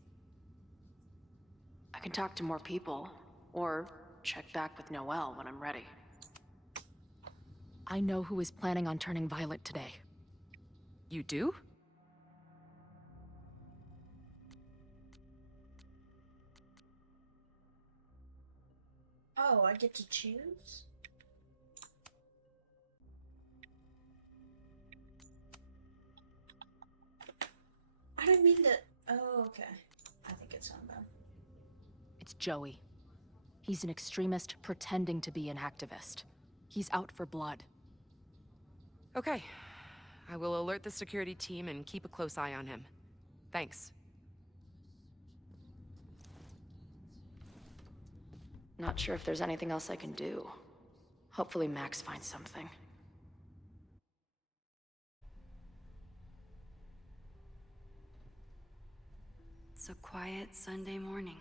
I can talk to more people, or check back with Noelle when I'm ready. I know who is planning on turning violent today. You do? Oh, I get to choose? I didn't mean to. Oh, okay. I think it's on them. It's Joey. He's an extremist pretending to be an activist. He's out for blood. Okay. I will alert the security team and keep a close eye on him. Thanks. Not sure if there's anything else I can do. Hopefully Max finds something. It's a quiet Sunday morning.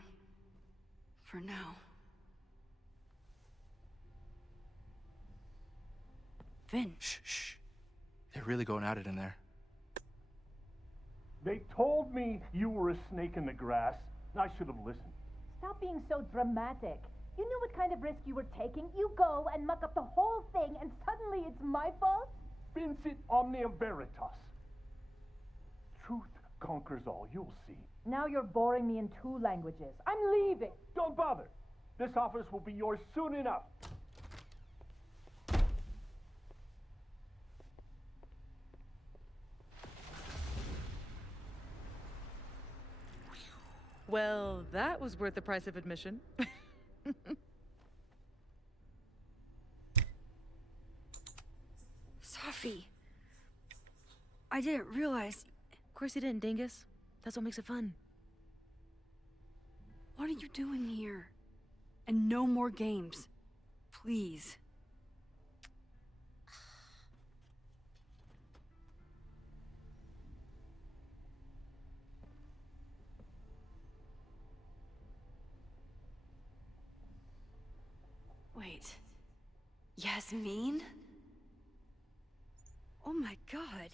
For now. Vin. Shh. They're really going at it in there. They told me you were a snake in the grass. I should have listened. Stop being so dramatic. You knew what kind of risk you were taking. You go and muck up the whole thing, and suddenly it's my fault? Vincit omnia veritas. Truth conquers all, you'll see. Now you're boring me in 2 languages. I'm leaving. Don't bother. This office will be yours soon enough. Well, that was worth the price of admission. Sophie. I didn't realize... Of course you didn't, dingus. That's what makes it fun. What are you doing here? And no more games. Please. Wait. Yasmin? Oh my god.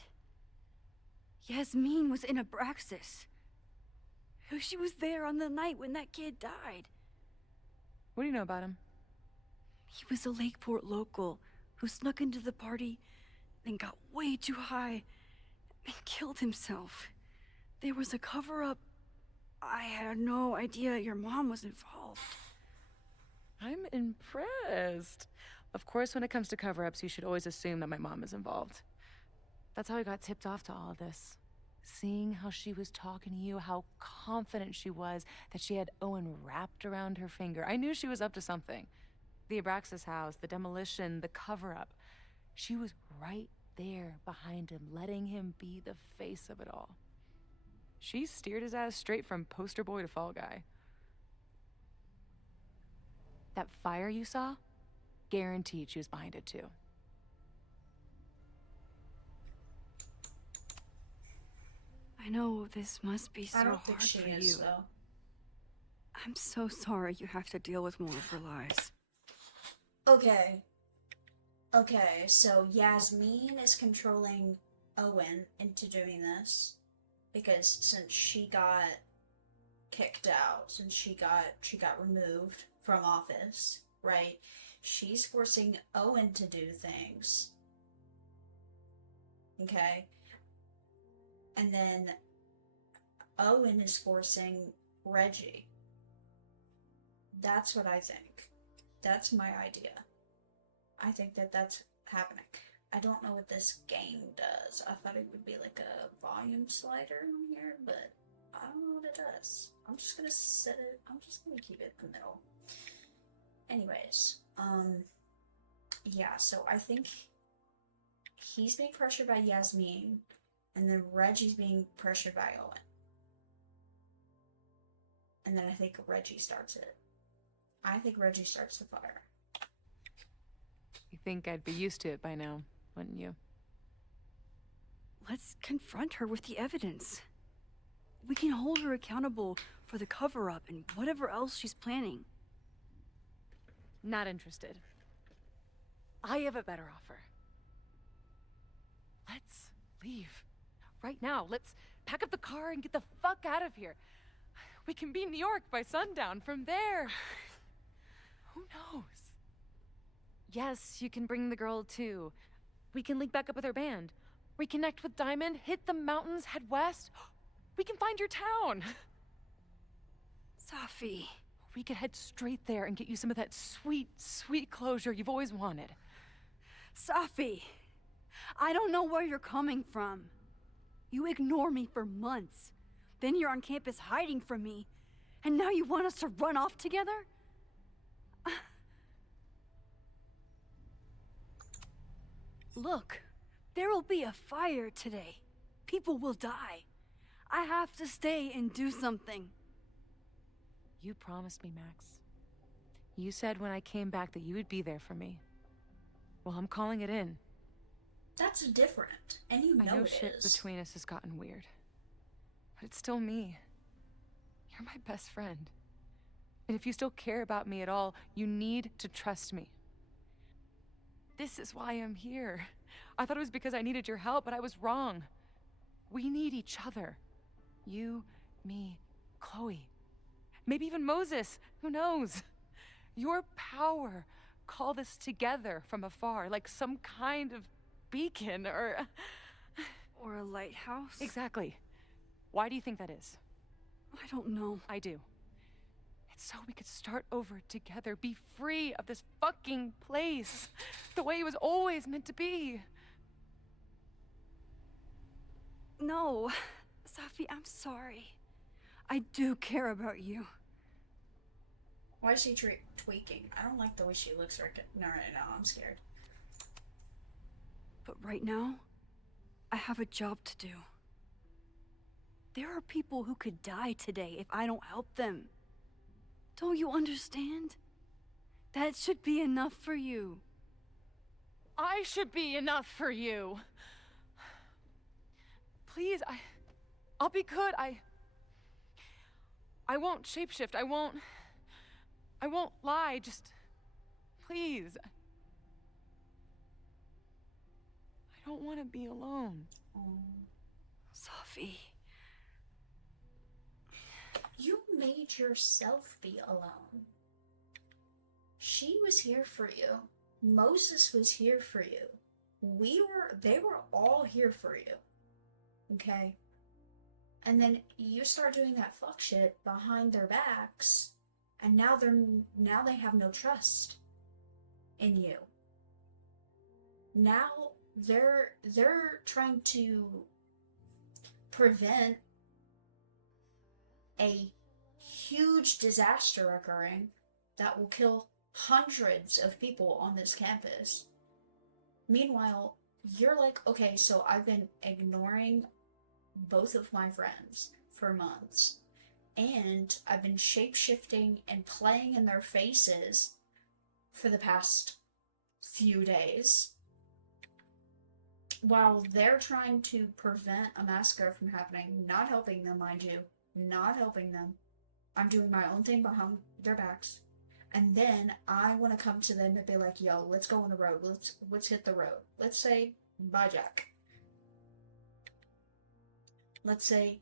Yasmin was in Abraxas. She was there on the night when that kid died. What do you know about him? He was a Lakeport local who snuck into the party, then got way too high, and killed himself. There was a cover-up. I had no idea your mom was involved. I'm impressed. Of course, when it comes to cover-ups, you should always assume that my mom is involved. That's how I got tipped off to all this. Seeing how she was talking to you, how confident she was that she had Owen wrapped around her finger. I knew she was up to something. The Abraxas house, the demolition, the cover-up. She was right there behind him, letting him be the face of it all. She steered his ass straight from poster boy to fall guy. That fire you saw? Guaranteed she was behind it too. I know this must be so I don't hard think she for is, you. though. I'm so sorry you have to deal with more of her lies. Okay. Okay, so Yasmin is controlling Owen into doing this because since she got kicked out, since she got removed from office, right? She's forcing Owen to do things. Okay? And then Owen is forcing Reggie. That's what I think. That's my idea. I think that that's happening. I don't know what this game does. I thought it would be like a volume slider on here, but I don't know what it does. I'm just gonna set it, I'm just gonna keep it in the middle. Anyways, yeah, so I think he's being pressured by Yasmin, and then Reggie's being pressured by Owen. And then I think Reggie starts it. I think Reggie starts the fire. You think I'd be used to it by now, wouldn't you? Let's confront her with the evidence. We can hold her accountable for the cover-up and whatever else she's planning. Not interested. I have a better offer. Let's leave. Right now. Let's pack up the car and get the fuck out of here. We can be in New York by sundown. From there, who knows? Yes, you can bring the girl too. We can link back up with her band. Reconnect with Diamond, hit the mountains, head west. We can find your town. Safi. We could head straight there and get you some of that sweet, sweet closure you've always wanted. Safi, I don't know where you're coming from. You ignore me for months. Then you're on campus hiding from me. And now you want us to run off together? Look, there will be a fire today. People will die. I have to stay and do something. You promised me, Max. You said when I came back that you would be there for me. Well, I'm calling it in. That's different, and you know I know it shit is. between us has gotten weird. But it's still me. You're my best friend. And if you still care about me at all, you need to trust me. This is why I'm here. I thought it was because I needed your help, but I was wrong. We need each other. You, me, Chloe. Maybe even Moses. Who knows? Your power called us together from afar, like some kind of beacon or a lighthouse? Exactly. Why do you think that is? I don't know. I do. It's so we could start over together, be free of this fucking place, the way it was always meant to be. No, Safi, I'm sorry. I do care about you. Why is he tweaking? I don't like the way she looks right now. I'm scared. But right now, I have a job to do. There are people who could die today if I don't help them. Don't you understand? That should be enough for you. I should be enough for you. Please, I'll be good. I won't shapeshift. I won't lie. Just, please. I don't want to be alone. Safi. You made yourself be alone. She was here for you. Moses was here for you. They were all here for you. Okay? And then you start doing that fuck shit behind their backs, and now they have no trust in you. Now they're trying to prevent a huge disaster occurring that will kill hundreds of people on this campus. Meanwhile, you're like, okay, so I've been ignoring both of my friends for months, and I've been shape-shifting and playing in their faces for the past few days, while they're trying to prevent a massacre from happening, not helping them, mind you, not helping them. I'm doing my own thing behind their backs. And then I want to come to them and be like, yo, let's go on the road. Let's hit the road. Let's say, bye, Jack. Let's say,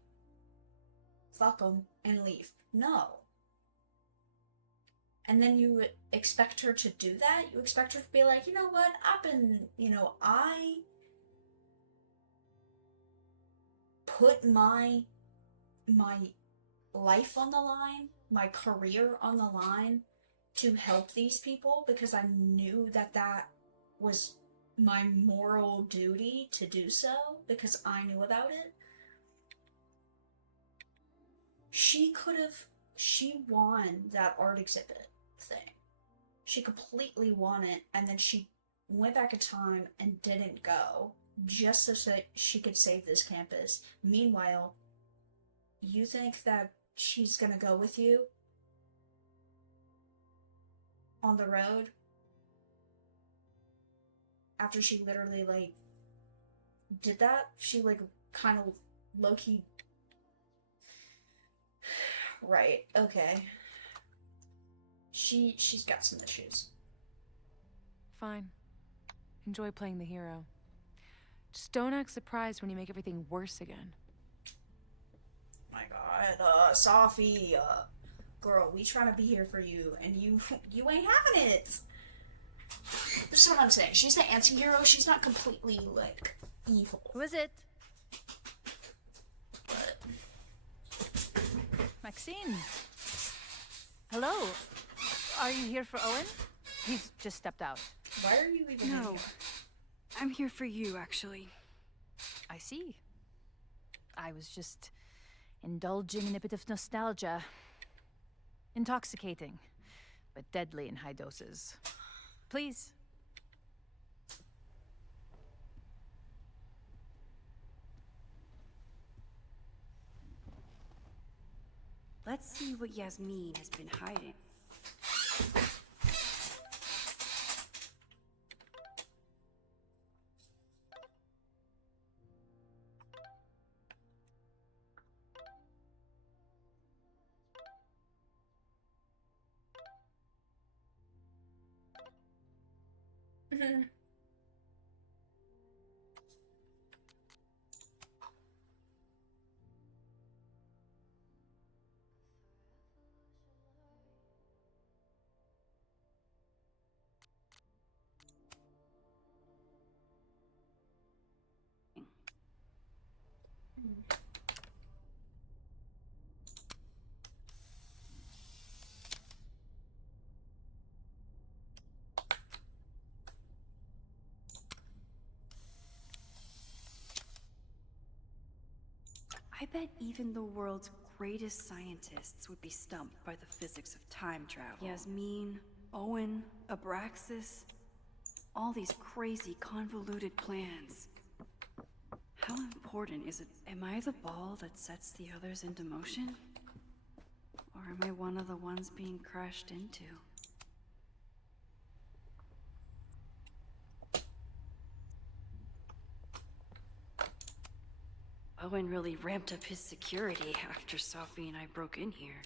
fuck them and leave. No. And then you expect her to do that? You expect her to be like, you know what? I put my life on the line, my career on the line to help these people because I knew that was my moral duty to do so because I knew about it. She won that art exhibit thing. She completely won it, and then she went back in time and didn't go just so that she could save this campus. Meanwhile, you think that she's gonna go with you on the road? after she literally, like, did that, she, like, kind of low-key... Right, okay. She's got some issues. Fine. Enjoy playing the hero. Just don't act surprised when you make everything worse again. My god, Safi, girl, we trying to be here for you, and you ain't having it. That's what I'm saying. She's the anti-hero. She's not completely, like, evil. Who is it? Maxine. Hello. Are you here for Owen? He's just stepped out. Why are you even No. here? I'm here for you, actually. I see. I was just indulging in a bit of nostalgia. Intoxicating, but deadly in high doses. Please. Let's see what Yasmin has been hiding. I bet even the world's greatest scientists would be stumped by the physics of time travel. Yasmin, Owen, Abraxas, all these crazy, convoluted plans. How important is it? Am I the ball that sets the others into motion? Or am I one of the ones being crashed into? Owen really ramped up his security after Safi and I broke in here.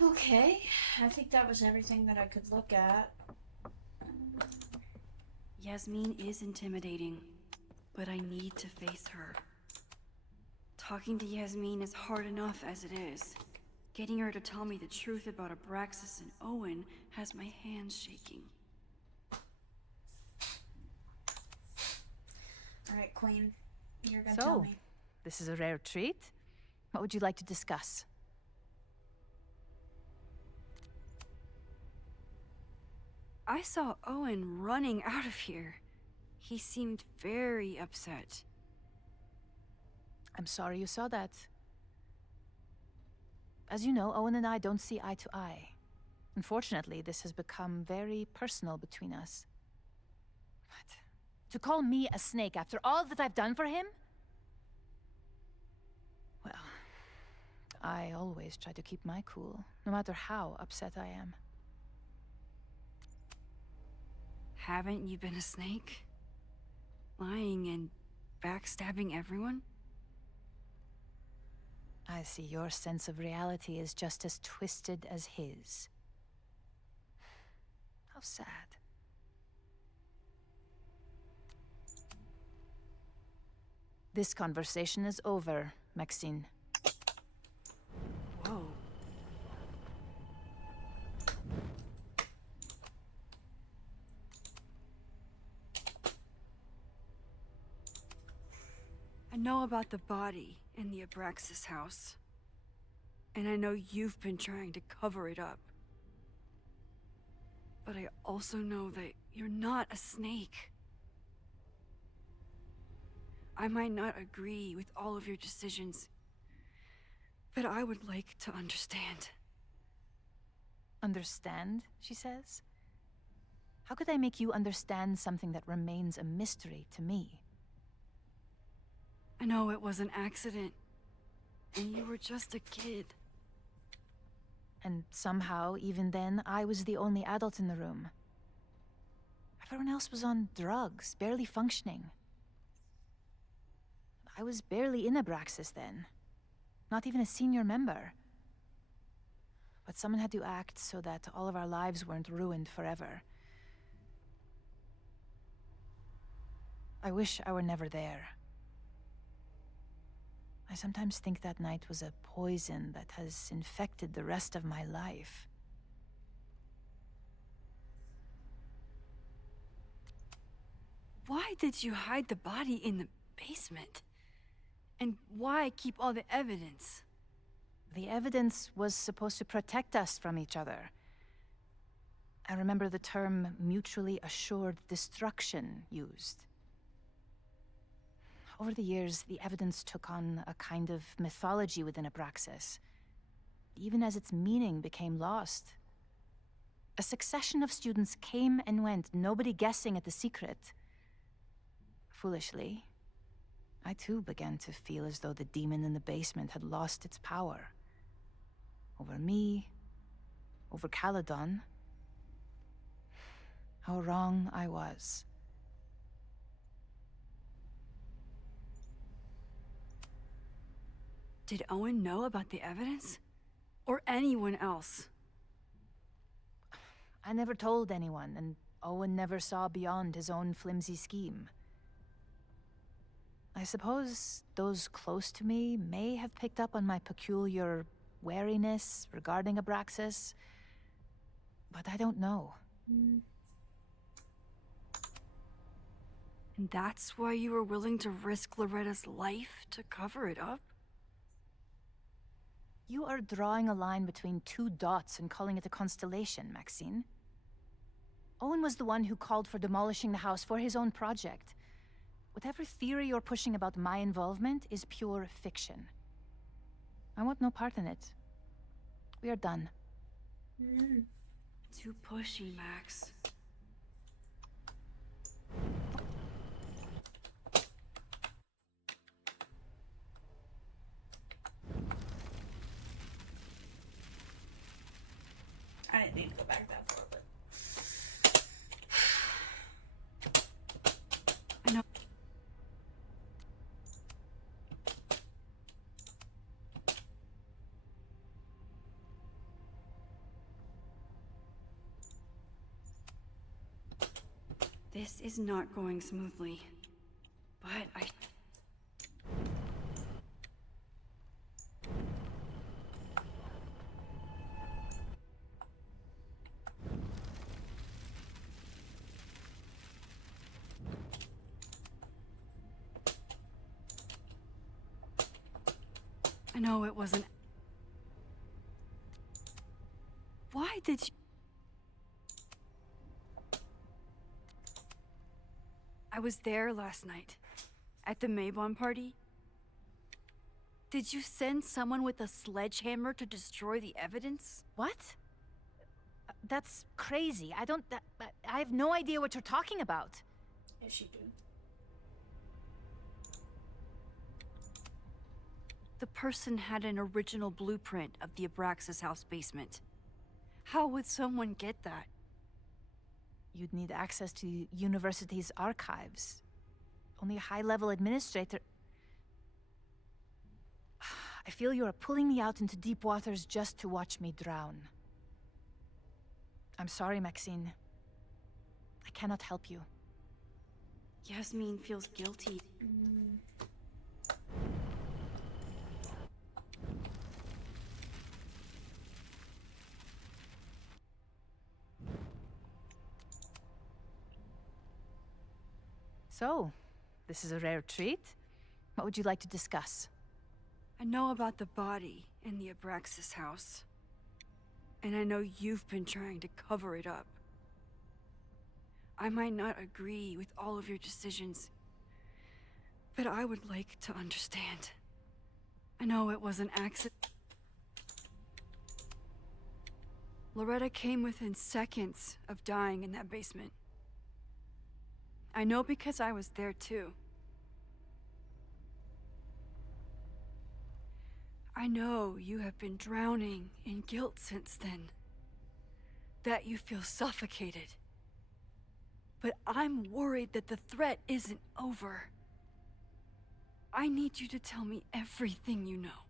Okay, I think that was everything that I could look at. Yasmin is intimidating, but I need to face her. Talking to Yasmin is hard enough as it is. Getting her to tell me the truth about Abraxas and Owen has my hands shaking. Alright, Queen, you're gonna tell So, me. this is a rare treat. What would you like to discuss? I saw Owen running out of here. He seemed very upset. I'm sorry you saw that. As you know, Owen and I don't see eye to eye. Unfortunately, this has become very personal between us. But to call me a snake after all that I've done for him? Well, I always try to keep my cool, no matter how upset I am. Haven't you been a snake? Lying and backstabbing everyone? I see your sense of reality is just as twisted as his. How sad. This conversation is over, Maxine. Whoa. I know about the body in the Abraxas house. And I know you've been trying to cover it up. But I also know that you're not a snake. I might not agree with all of your decisions, but I would like to understand. Understand, she says? How could I make you understand something that remains a mystery to me? I know it was an accident, and you were just a kid. And somehow, even then, I was the only adult in the room. Everyone else was on drugs, barely functioning. I was barely in Abraxas then. Not even a senior member. But someone had to act so that all of our lives weren't ruined forever. I wish I were never there. I sometimes think that night was a poison that has infected the rest of my life. Why did you hide the body in the basement? And why keep all the evidence? The evidence was supposed to protect us from each other. I remember the term mutually assured destruction used. Over the years, the evidence took on a kind of mythology within Abraxas, even as its meaning became lost. A succession of students came and went, nobody guessing at the secret. Foolishly, I too began to feel as though the demon in the basement had lost its power. Over me, over Caledon. How wrong I was. Did Owen know about the evidence? Or anyone else? I never told anyone, and Owen never saw beyond his own flimsy scheme. I suppose those close to me may have picked up on my peculiar wariness regarding Abraxas, but I don't know. And that's why you were willing to risk Loretta's life to cover it up? You are drawing a line between two dots and calling it a constellation, Maxine. Owen was the one who called for demolishing the house for his own project. Whatever theory you're pushing about my involvement is pure fiction. I want no part in it. We are done. Too pushy, Max. I didn't need to go back that far, but... I know. This is not going smoothly, but I know it wasn't. Why did you? I was there last night, at the Maybon party. Did you send someone with a sledgehammer to destroy the evidence? What? That's crazy. I have no idea what you're talking about. Yes, you do. The person had an original blueprint of the Abraxas house basement. How would someone get that? You'd need access to the university's archives. Only a high-level administrator... I feel you are pulling me out into deep waters just to watch me drown. I'm sorry, Maxine. I cannot help you. Yasmin feels guilty. So, this is a rare treat. What would you like to discuss? I know about the body in the Abraxas house. And I know you've been trying to cover it up. I might not agree with all of your decisions, but I would like to understand. I know it was an accident. Loretta came within seconds of dying in that basement. I know because I was there too. I know you have been drowning in guilt since then. That you feel suffocated. But I'm worried that the threat isn't over. I need you to tell me everything you know.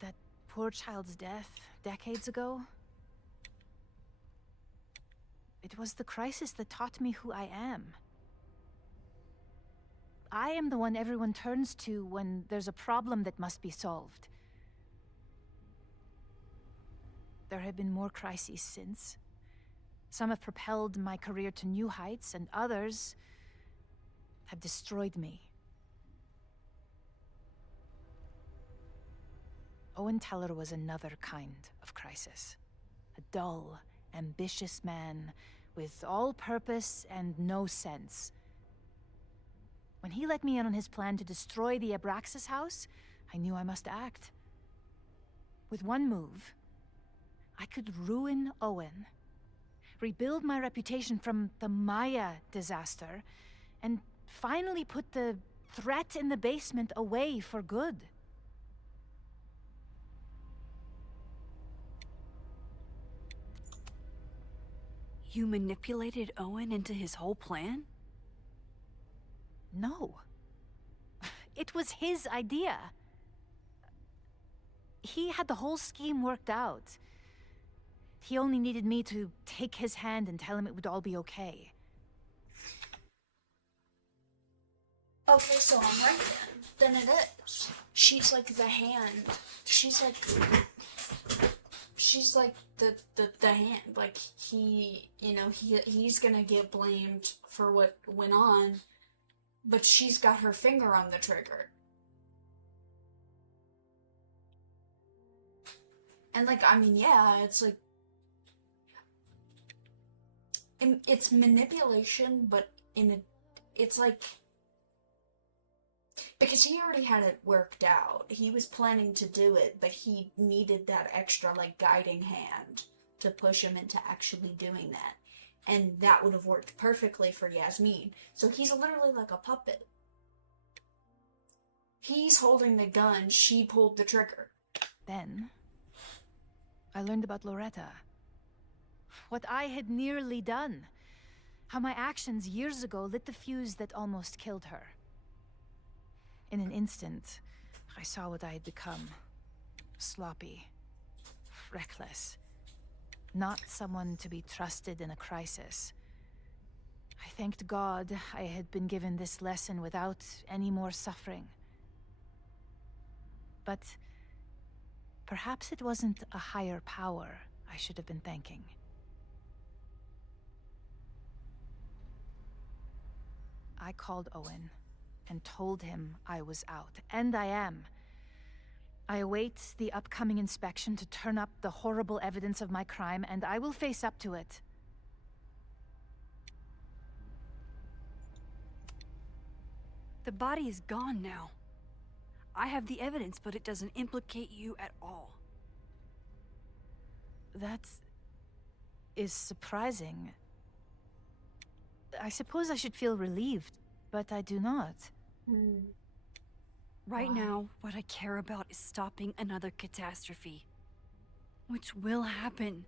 That poor child's death decades ago? It was the crisis that taught me who I am. I am the one everyone turns to when there's a problem that must be solved. There have been more crises since. Some have propelled my career to new heights, and others have destroyed me. Owen Teller was another kind of crisis. A dull, ambitious man with all purpose and no sense. When he let me in on his plan to destroy the Abraxas house, I knew I must act. With one move, I could ruin Owen, rebuild my reputation from the Maya disaster, and finally put the threat in the basement away for good. You manipulated Owen into his whole plan? No. It was his idea. He had the whole scheme worked out. He only needed me to take his hand and tell him it would all be okay. Okay, so I'm right then. Then it is. She's like the hand. She's like the hand. Like he's gonna get blamed for what went on, but she's got her finger on the trigger. And it's like it's manipulation, but it's like, because he already had it worked out. He was planning to do it, but he needed that extra, guiding hand to push him into actually doing that. And that would have worked perfectly for Yasmin. So he's literally like a puppet. He's holding the gun, she pulled the trigger. Then, I learned about Loretta. What I had nearly done. How my actions years ago lit the fuse that almost killed her. In an instant, I saw what I had become. Sloppy. Reckless. Not someone to be trusted in a crisis. I thanked God I had been given this lesson without any more suffering. But perhaps it wasn't a higher power I should have been thanking. I called Owen and told him I was out, and I am. I await the upcoming inspection to turn up the horrible evidence of my crime, and I will face up to it. The body is gone now. I have the evidence, but it doesn't implicate you at all. That is surprising. I suppose I should feel relieved, but I do not. Right now, what I care about is stopping another catastrophe. Which will happen,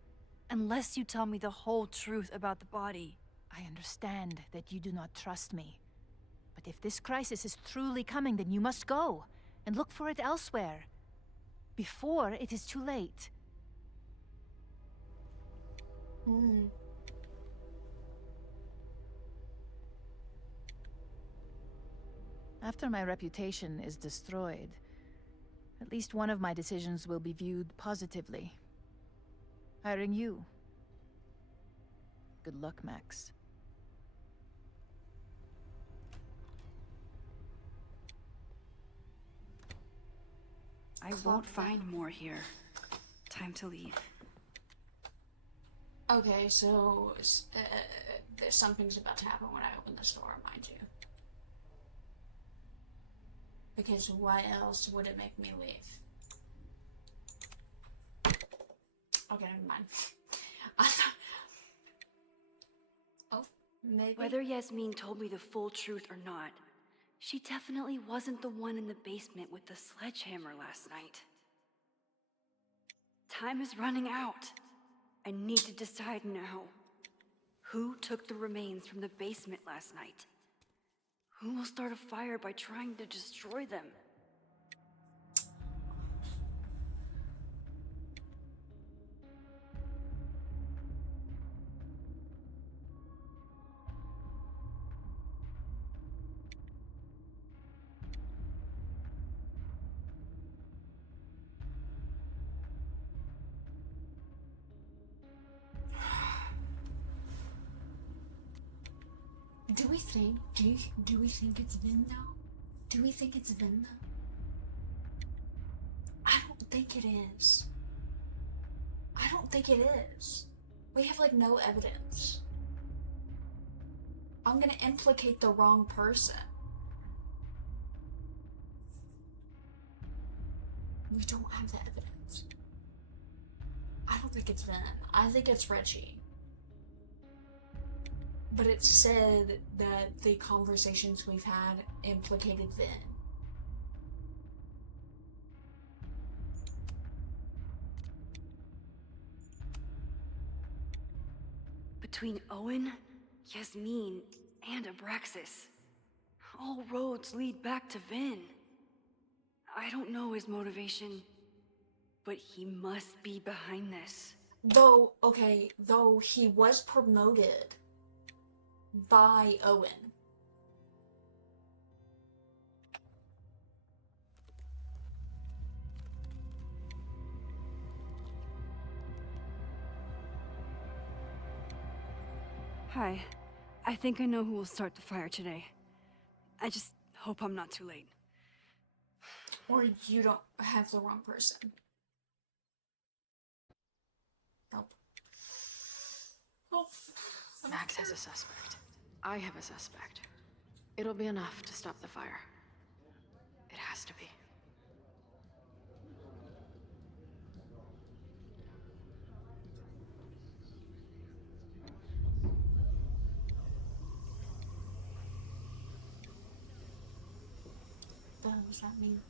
unless you tell me the whole truth about the body. I understand that you do not trust me. But if this crisis is truly coming, then you must go, and look for it elsewhere. Before it is too late. After my reputation is destroyed, at least one of my decisions will be viewed positively. Hiring you. Good luck, Max. I won't find more here. Time to leave. Okay, so something's about to happen when I open this door, mind you. Because why else would it make me leave? Okay, never mind. Oh, maybe? Whether Yasmin told me the full truth or not, She definitely wasn't the one in the basement with the sledgehammer last night. Time is running out. I need to decide now. Who took the remains from the basement last night? Who will start a fire by trying to destroy them? Do we think it's Vin though? Do we think it's Vin though? I don't think it is. I don't think it is. We have like no evidence. I'm gonna implicate the wrong person. We don't have the evidence. I don't think it's Vin. I think it's Reggie. But it said that the conversations we've had implicated Vin. Between Owen, Yasmin, and Abraxas, all roads lead back to Vin. I don't know his motivation, but he must be behind this. Though he was promoted by Owen. Hi. I think I know who will start the fire today. I just hope I'm not too late. Or you don't have the wrong person. Help. Help. Max has a suspect. I have a suspect. It'll be enough to stop the fire. It has to be. What the hell does that mean?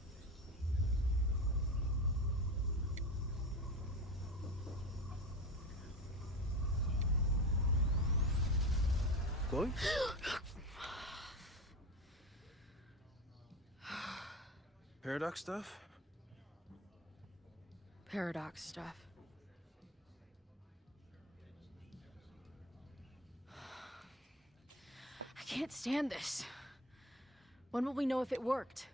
Chloe? Paradox stuff? Paradox stuff. I can't stand this. When will we know if it worked?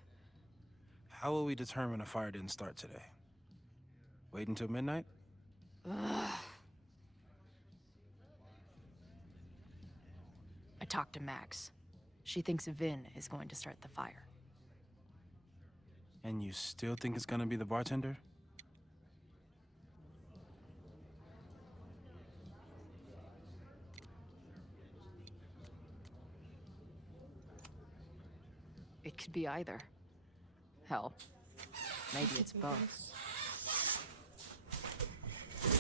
How will we determine a fire didn't start today? Wait until midnight? Ugh. I talked to Max. She thinks Vin is going to start the fire. And you still think it's gonna be the bartender? It could be either. Hell, maybe it's both.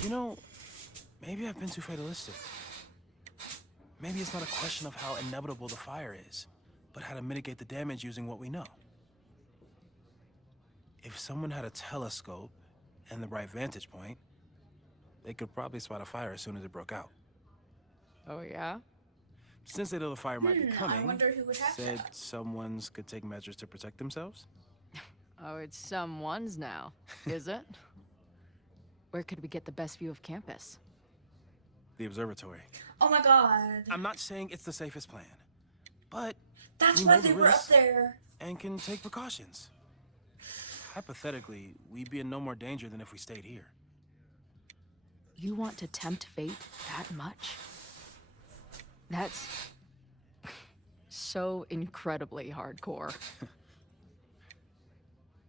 You know, maybe I've been too fatalistic. Maybe it's not a question of how inevitable the fire is, but how to mitigate the damage using what we know. If someone had a telescope and the right vantage point, they could probably spot a fire as soon as it broke out. Oh, yeah? Since they know the fire might be coming, I wonder who would have said that. someone's could take measures to protect themselves? Oh, it's someone's now, is it? Where could we get the best view of campus? The observatory. Oh my god. I'm not saying it's the safest plan, but That's we why know they the were up risks there. and can take precautions. Hypothetically, we'd be in no more danger than if we stayed here. You want to tempt fate that much? That's so incredibly hardcore.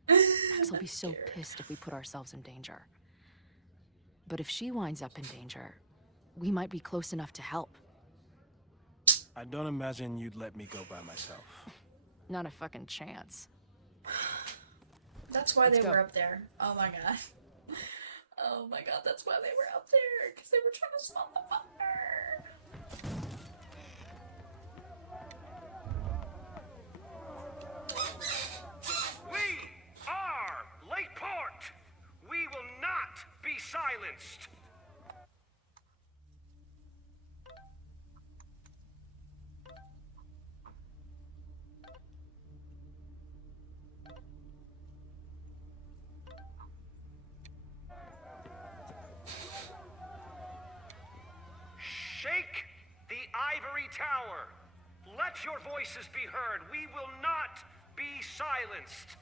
Max will be so pissed if we put ourselves in danger. But if she winds up in danger, we might be close enough to help. I don't imagine you'd let me go by myself. Not a fucking chance. That's why Let's they go. were up there. Oh my god. Oh my god, that's why they were up there. Because they were trying to smell the fire. voices be heard. We will not be silenced.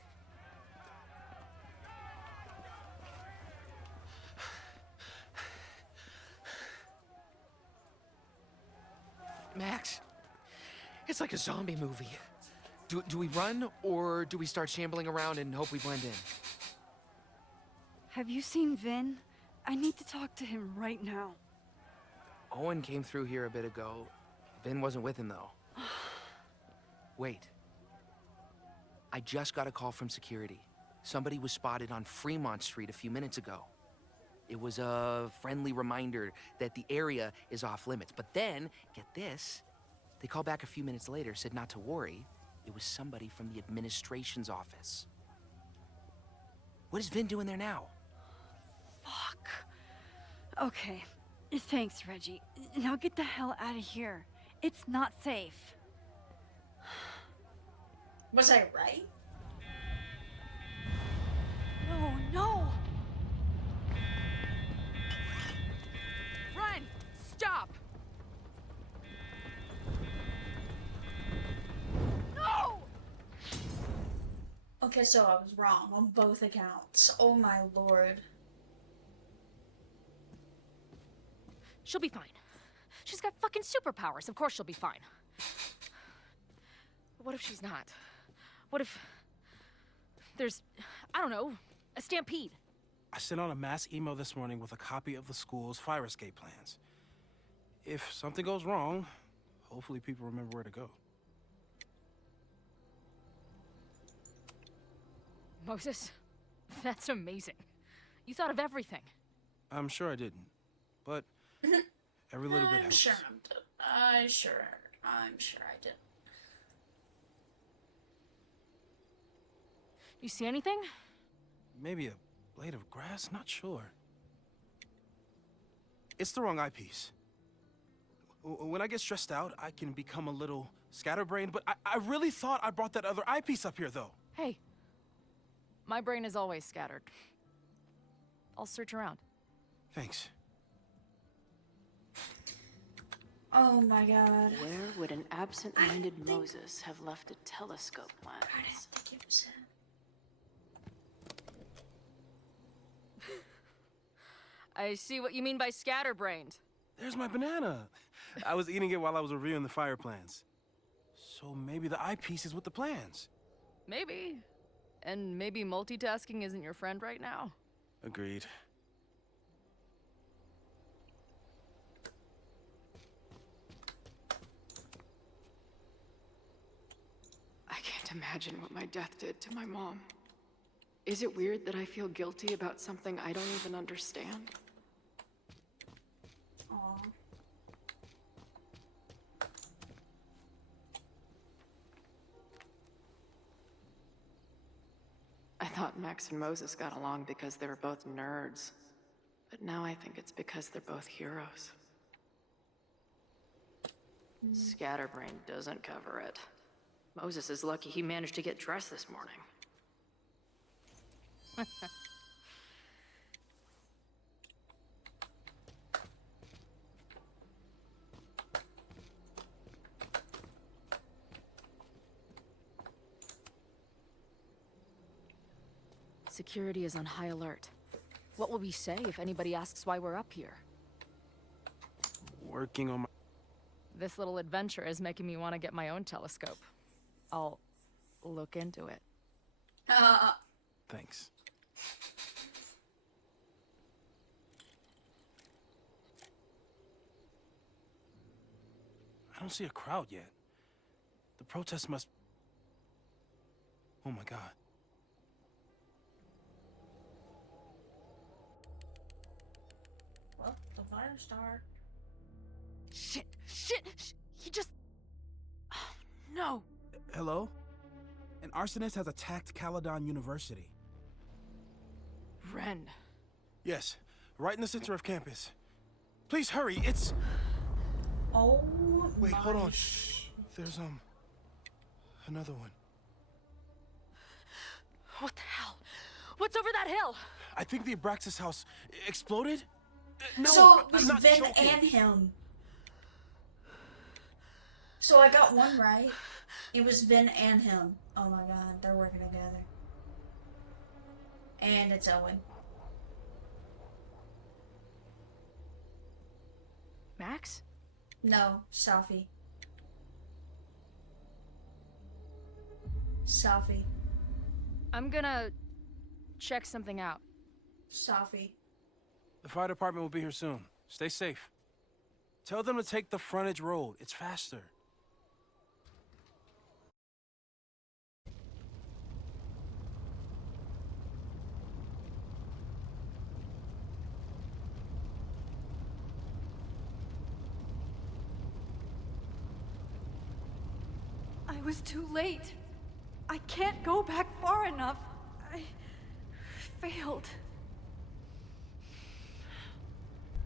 Max, it's like a zombie movie. Do we run, or do we start shambling around and hope we blend in? Have you seen Vin? I need to talk to him right now. Owen came through here a bit ago. Vin wasn't with him, though. Wait. I just got a call from security. Somebody was spotted on Fremont Street a few minutes ago. It was a friendly reminder that the area is off limits. But then, get this, they called back a few minutes later, said not to worry. It was somebody from the administration's office. What is Vin doing there now? Fuck. Okay. Thanks, Reggie. Now get the hell out of here. It's not safe. Was I right? No, no! Run! Stop! No! Okay, so I was wrong on both accounts. Oh my lord. She'll be fine. She's got fucking superpowers. Of course she'll be fine. But what if she's not? What if there's, I don't know, a stampede? I sent out a mass email this morning with a copy of the school's fire escape plans. If something goes wrong, hopefully people remember where to go. Moses, that's amazing. You thought of everything. I'm sure I didn't, but every little bit helps. I'm sure I did. You see anything? Maybe a blade of grass, not sure. It's the wrong eyepiece. When I get stressed out, I can become a little scatterbrained, but I really thought I brought that other eyepiece up here, though. Hey, my brain is always scattered. I'll search around. Thanks. Oh my god. Where would an absent-minded Moses have left a telescope lens? I see what you mean by scatterbrained. There's my banana. I was eating it while I was reviewing the fire plans. So maybe the eyepiece is with the plans. Maybe. And maybe multitasking isn't your friend right now. Agreed. I can't imagine what my death did to my mom. Is it weird that I feel guilty about something I don't even understand? Aww. I thought Max and Moses got along because they were both nerds. But now I think it's because they're both heroes. Scatterbrain doesn't cover it. Moses is lucky he managed to get dressed this morning. Security is on high alert. What will we say if anybody asks why we're up here? Working on my... This little adventure is making me want to get my own telescope. I'll look into it. Thanks. I don't see a crowd yet. The protest must... Oh my god. Well, the fire started. Shit! He just... Oh, no! Hello? An arsonist has attacked Caledon University. Ren. Yes, right in the center of campus. Please hurry, it's... Oh Wait, my hold on. There's, another one. What the hell? What's over that hill? I think the Abraxas house exploded? No, so it I'm was not Vin joking. and him. So I got one right. It was Vin and him. Oh my god, they're working together. And it's Owen. Max? No, Safi. Safi. I'm gonna check something out. Safi. The fire department will be here soon. Stay safe. Tell them to take the frontage road. It's faster. I was too late. I can't go back far enough. I failed.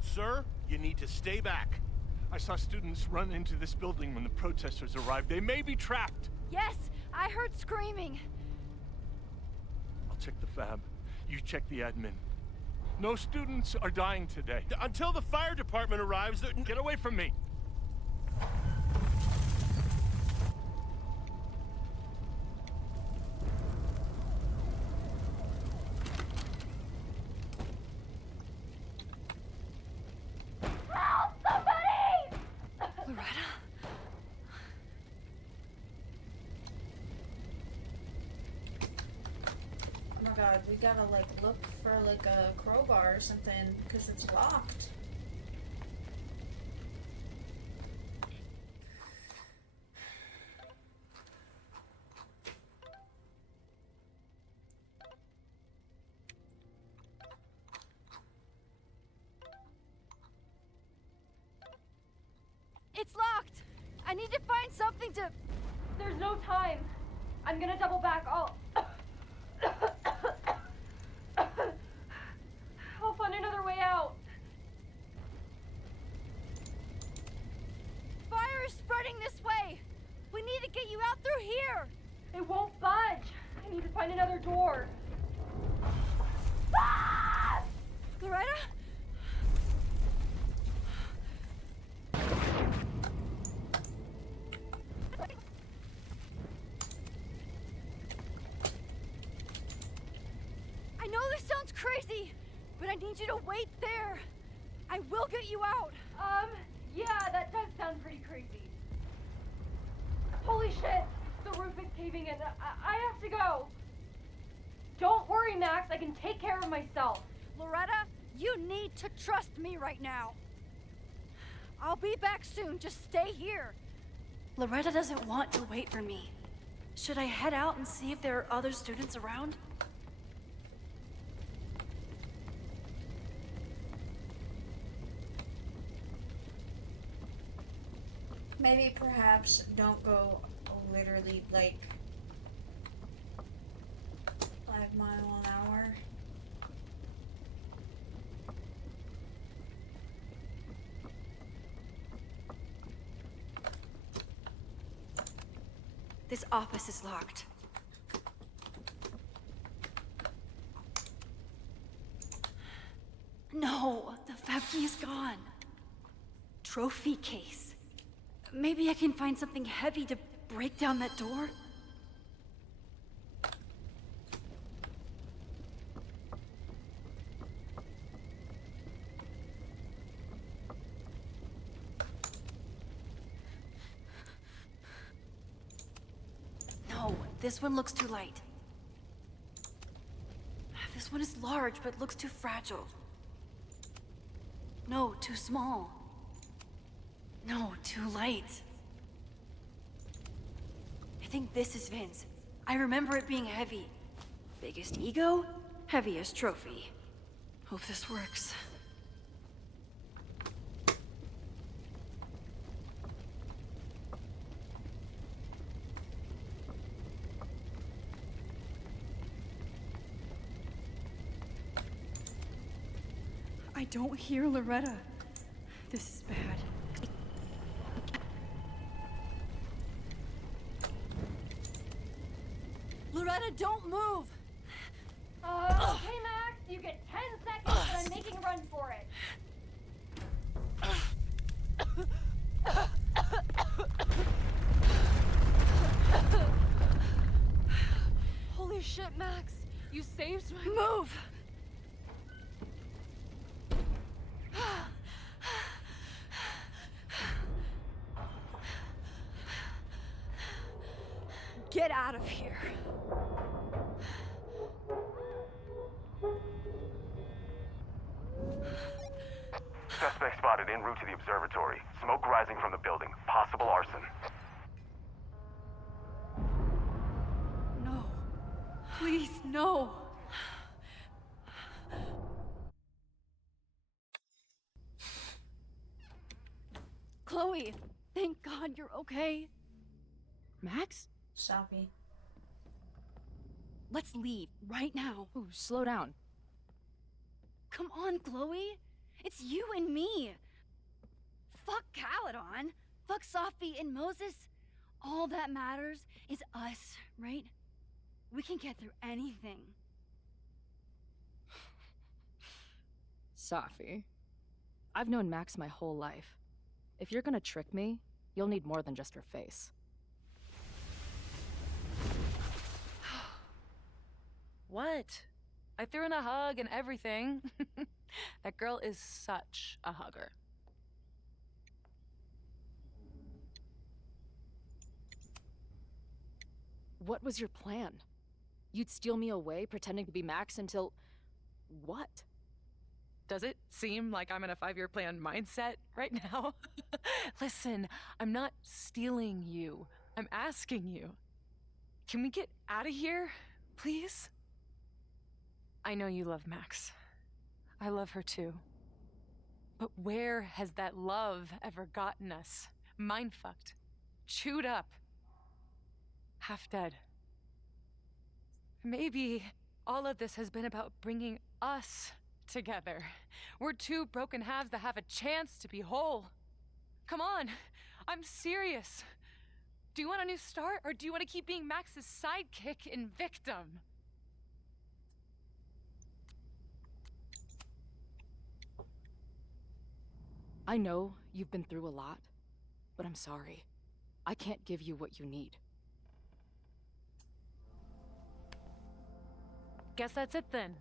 Sir, you need to stay back. I saw students run into this building when the protesters arrived. They may be trapped. Yes, I heard screaming. I'll check the fab. You check the admin. No students are dying today. Until the fire department arrives, get away from me. Oh my god, we gotta like look for like a crowbar or something because it's locked. It's locked! I need to find something to... There's no time. I'm gonna double back. I'll find another way out. Fire is spreading this way! We need to get you out through here! It won't budge. I need to find another door. Loretta? I know this sounds crazy, but I need you to wait there. I will get you out. Yeah, that does sound pretty crazy. Holy shit! The roof is caving in. I have to go. Don't worry, Max. I can take care of myself. Loretta, you need to trust me right now. I'll be back soon. Just stay here. Loretta doesn't want to wait for me. Should I head out and see if there are other students around? Maybe perhaps don't go literally like 5 miles an hour. This office is locked. No, the fab key is gone. Trophy case. Maybe I can find something heavy to break down that door? No, this one looks too light. This one is large, but looks too fragile. No, too small. No, too light. I think this is Vince. I remember it being heavy. Biggest ego, heaviest trophy. Hope this works. I don't hear Loretta. This is bad. Loretta, don't move! Okay, Max, you get 10 seconds and I'm making a run for it. Use my move. Get out of here. Suspect spotted en route to the observatory. Smoke rising from the building. Possible arson. No. Please, no. Chloe, thank God you're okay. Max? Sophie. Let's leave right now. Ooh, slow down. Come on, Chloe. It's you and me. Fuck Caledon. Fuck Sophie and Moses. All that matters is us, right? We can get through anything. Sophie. I've known Max my whole life. If you're gonna trick me, you'll need more than just her face. What? I threw in a hug and everything. That girl is such a hugger. What was your plan? You'd steal me away, pretending to be Max until... what? Does it seem like I'm in a 5-year plan mindset right now? Listen, I'm not stealing you. I'm asking you. Can we get out of here, please? I know you love Max. I love her too. But where has that love ever gotten us? Mind-fucked. Chewed up. Half dead. Maybe all of this has been about bringing us together. We're two broken halves that have a chance to be whole. Come on, I'm serious. Do you want a new start, or do you want to keep being Max's sidekick and victim? I know you've been through a lot, but I'm sorry. I can't give you what you need. Guess that's it then.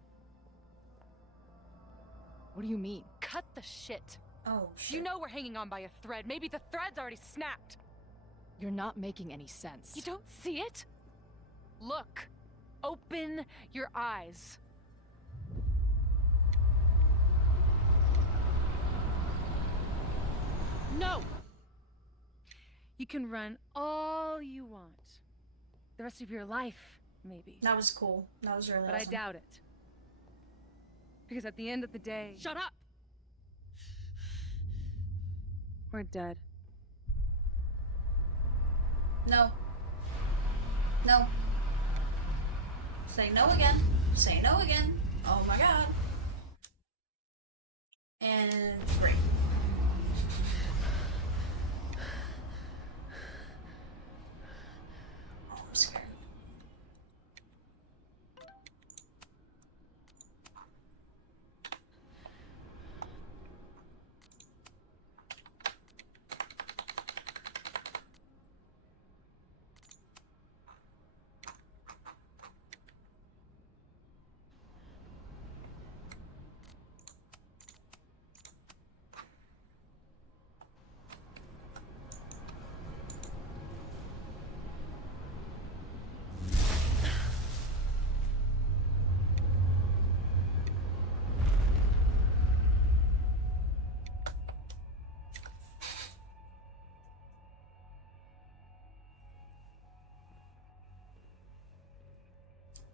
What do you mean? Cut the shit. Oh, shit. You know we're hanging on by a thread. Maybe the thread's already snapped. You're not making any sense. You don't see it? Look. Open your eyes. No! You can run all you want. The rest of your life, maybe. That was cool. That was really But awesome. I doubt it. Because at the end of the day... Shut up! We're dead. No. No. Say no again. Say no again. Oh my god. And great. Oh, I'm scared.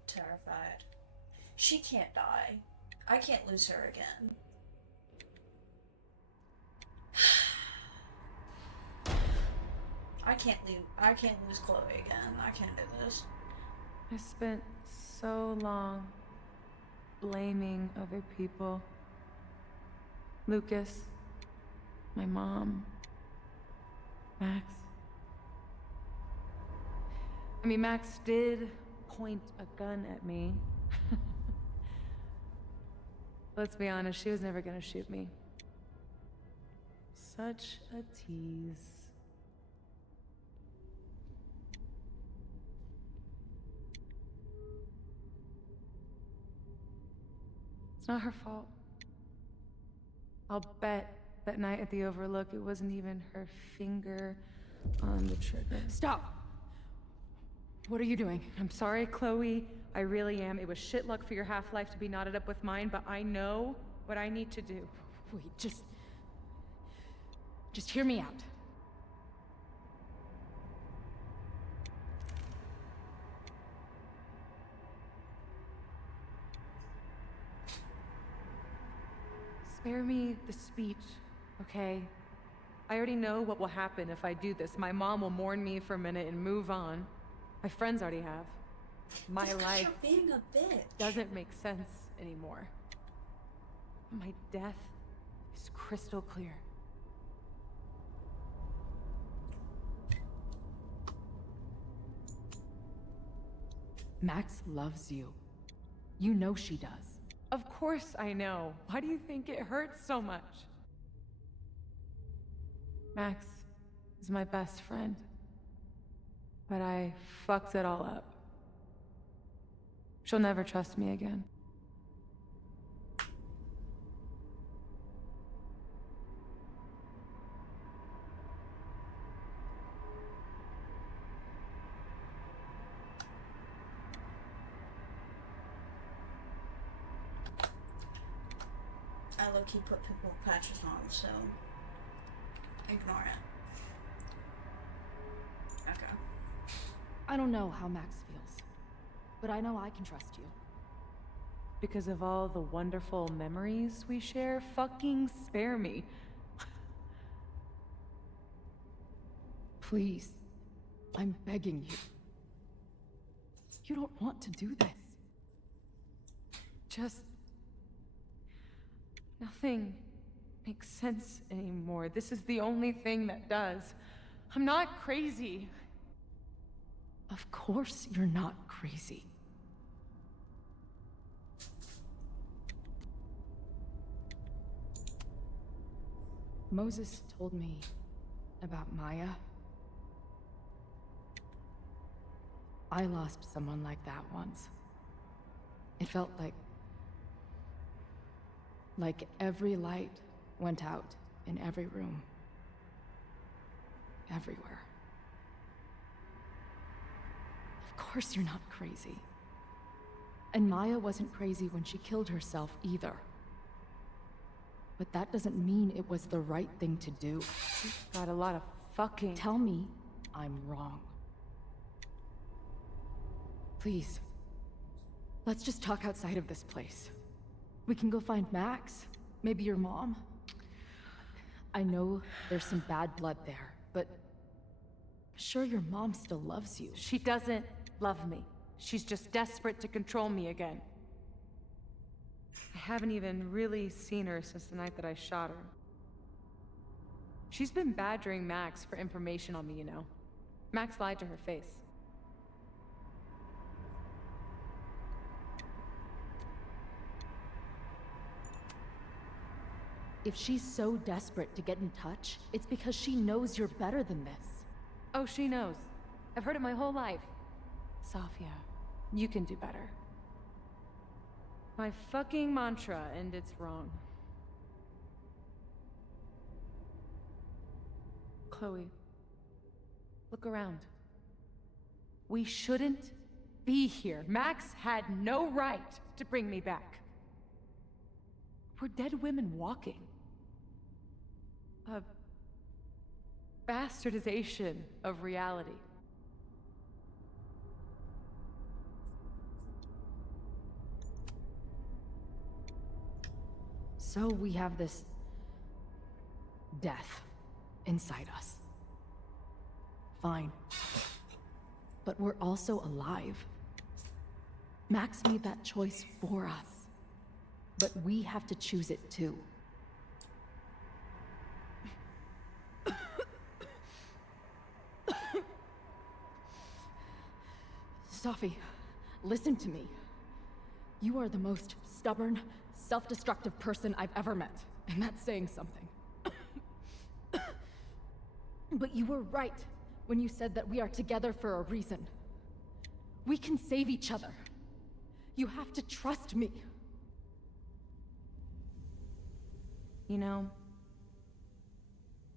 Terrified. She can't die. I can't lose her again. I can't lose Chloe again. I can't do this. I spent so long blaming other people. Lucas, my mom, Max. I mean, Max did point a gun at me. Let's be honest, she was never gonna shoot me. Such a tease. not her fault. I'll bet that night at the Overlook it wasn't even her finger on the trigger. Stop! What are you doing? I'm sorry, Chloe. I really am. It was shit luck for your half-life to be knotted up with mine, but I know what I need to do. Wait, just hear me out. Spare me the speech, okay? I already know what will happen if I do this. My mom will mourn me for a minute and move on. My friends already have. My Just 'cause life you're being a bitch. doesn't make sense anymore. My death is crystal clear. Max loves you. You know she does. Of course I know. Why do you think it hurts so much? Max is my best friend. But I fucked it all up. She'll never trust me again. I low-key put pimple patches on, so ignore it. Okay. I don't know how Max feels, but I know I can trust you. Because of all the wonderful memories we share, fucking spare me. Please, I'm begging you. You don't want to do this. Just... nothing makes sense anymore. This is the only thing that does. I'm not crazy. Of course you're not crazy. Moses told me about Maya. I lost someone like that once. It felt like every light went out in every room. Everywhere. Of course you're not crazy. And Maya wasn't crazy when she killed herself either. But that doesn't mean it was the right thing to do. You've got a lot of fucking... Tell me I'm wrong. Please. Let's just talk outside of this place. We can go find Max. Maybe your mom. I know there's some bad blood there, but... I'm sure your mom still loves you. She doesn't love me. She's just desperate to control me again. I haven't even really seen her since the night that I shot her. She's been badgering Max for information on me, you know. Max lied to her face. If she's so desperate to get in touch, it's because she knows you're better than this. Oh, she knows. I've heard it my whole life. Safia, you can do better. My fucking mantra, and it's wrong. Chloe, look around. We shouldn't be here. Max had no right to bring me back. We're dead women walking. A bastardization of reality. So we have this... death inside us. Fine. But we're also alive. Max made that choice for us. But we have to choose it too. Safi, listen to me. You are the most stubborn, self-destructive person I've ever met. And that's saying something. But you were right when you said that we are together for a reason. We can save each other. You have to trust me. You know,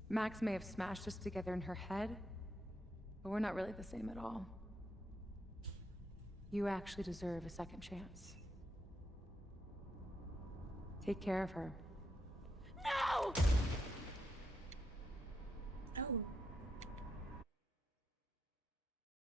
Max may have smashed us together in her head, but we're not really the same at all. You actually deserve a second chance. Take care of her.